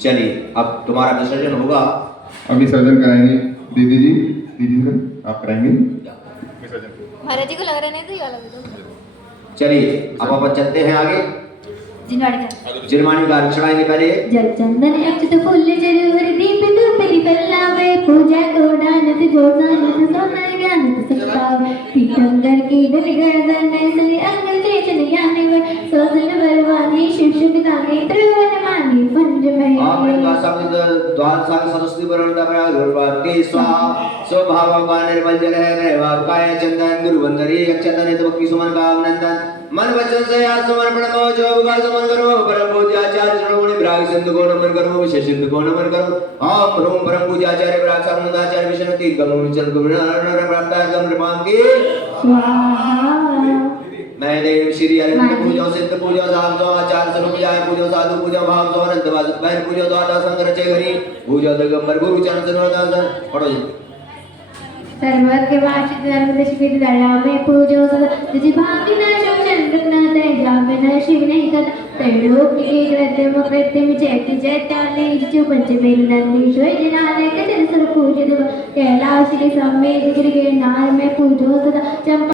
चलिए अब तुम्हारा विसर्जन होगा। अब विसर्जन कराएंगे दीदी जी, दीदी सर आप कराएंगे महाराज जी को लग रहा नहीं तो ये वाला भी दो। चलिए अब अपन चलते हैं आगे। जिनवाणी का चढ़ाएंगे पहले। जल चंदन अक्षत फूल जरूर दीप धूप दिपल्लावे पूजा को डानत जो जानत सोना ज्ञानत सत्तावे तीर्थंकर की डल गर्दन सने अंग चेतन ज्ञान वर सोजन बलवानी शिव शुभ दानी त्रिवन मानी पंच में आपने भाषा में द्वार साल सरस्वती वरुणता प्रया गुरुवार के स्वाहा स्वभाव का निर्मल जल है रहवाव काय चंदन गुरु वंदरी अक्षतन हित भक्ति सुमन का अभिनंदन मन वचन से या समर्पण को जो का समन करो परम पूज्याचार्य श्रवण विराग सिंधु को नमन करो विशेष सिंधु को नमन करो ओम ह्रूम परम पूज्याचार्य विराग सामंताचार्य विष्णुति गम चल गुरुनारायण प्राप्त गम प्रमाण की स्वाहा मैं देव श्री अरविंद पूजो सिद्ध पूजो साधो आचार्य स्वरूप जाय पूजो साधु पूजो भाव सो अनंत वासुदेव मैं पूजो द्वारा संग्रह चे घरी पूजो दिगंबर गुरु चरण सनोदान पढ़ो जी। सर्वज्ञ वाचित धर्मदेश विद्यालय में पूजो सदा जिस भांति न शम चंद्र न तेजा में न शिव नहीं कर तैलोक के कृत्रिम कृत्रिम चैत्य चैत्याले जो पंच मेरु नंदी शोय जनाले के जन सर पूजित कैलाश श्री समेत गिर गिरनार में पूजो सदा चंपा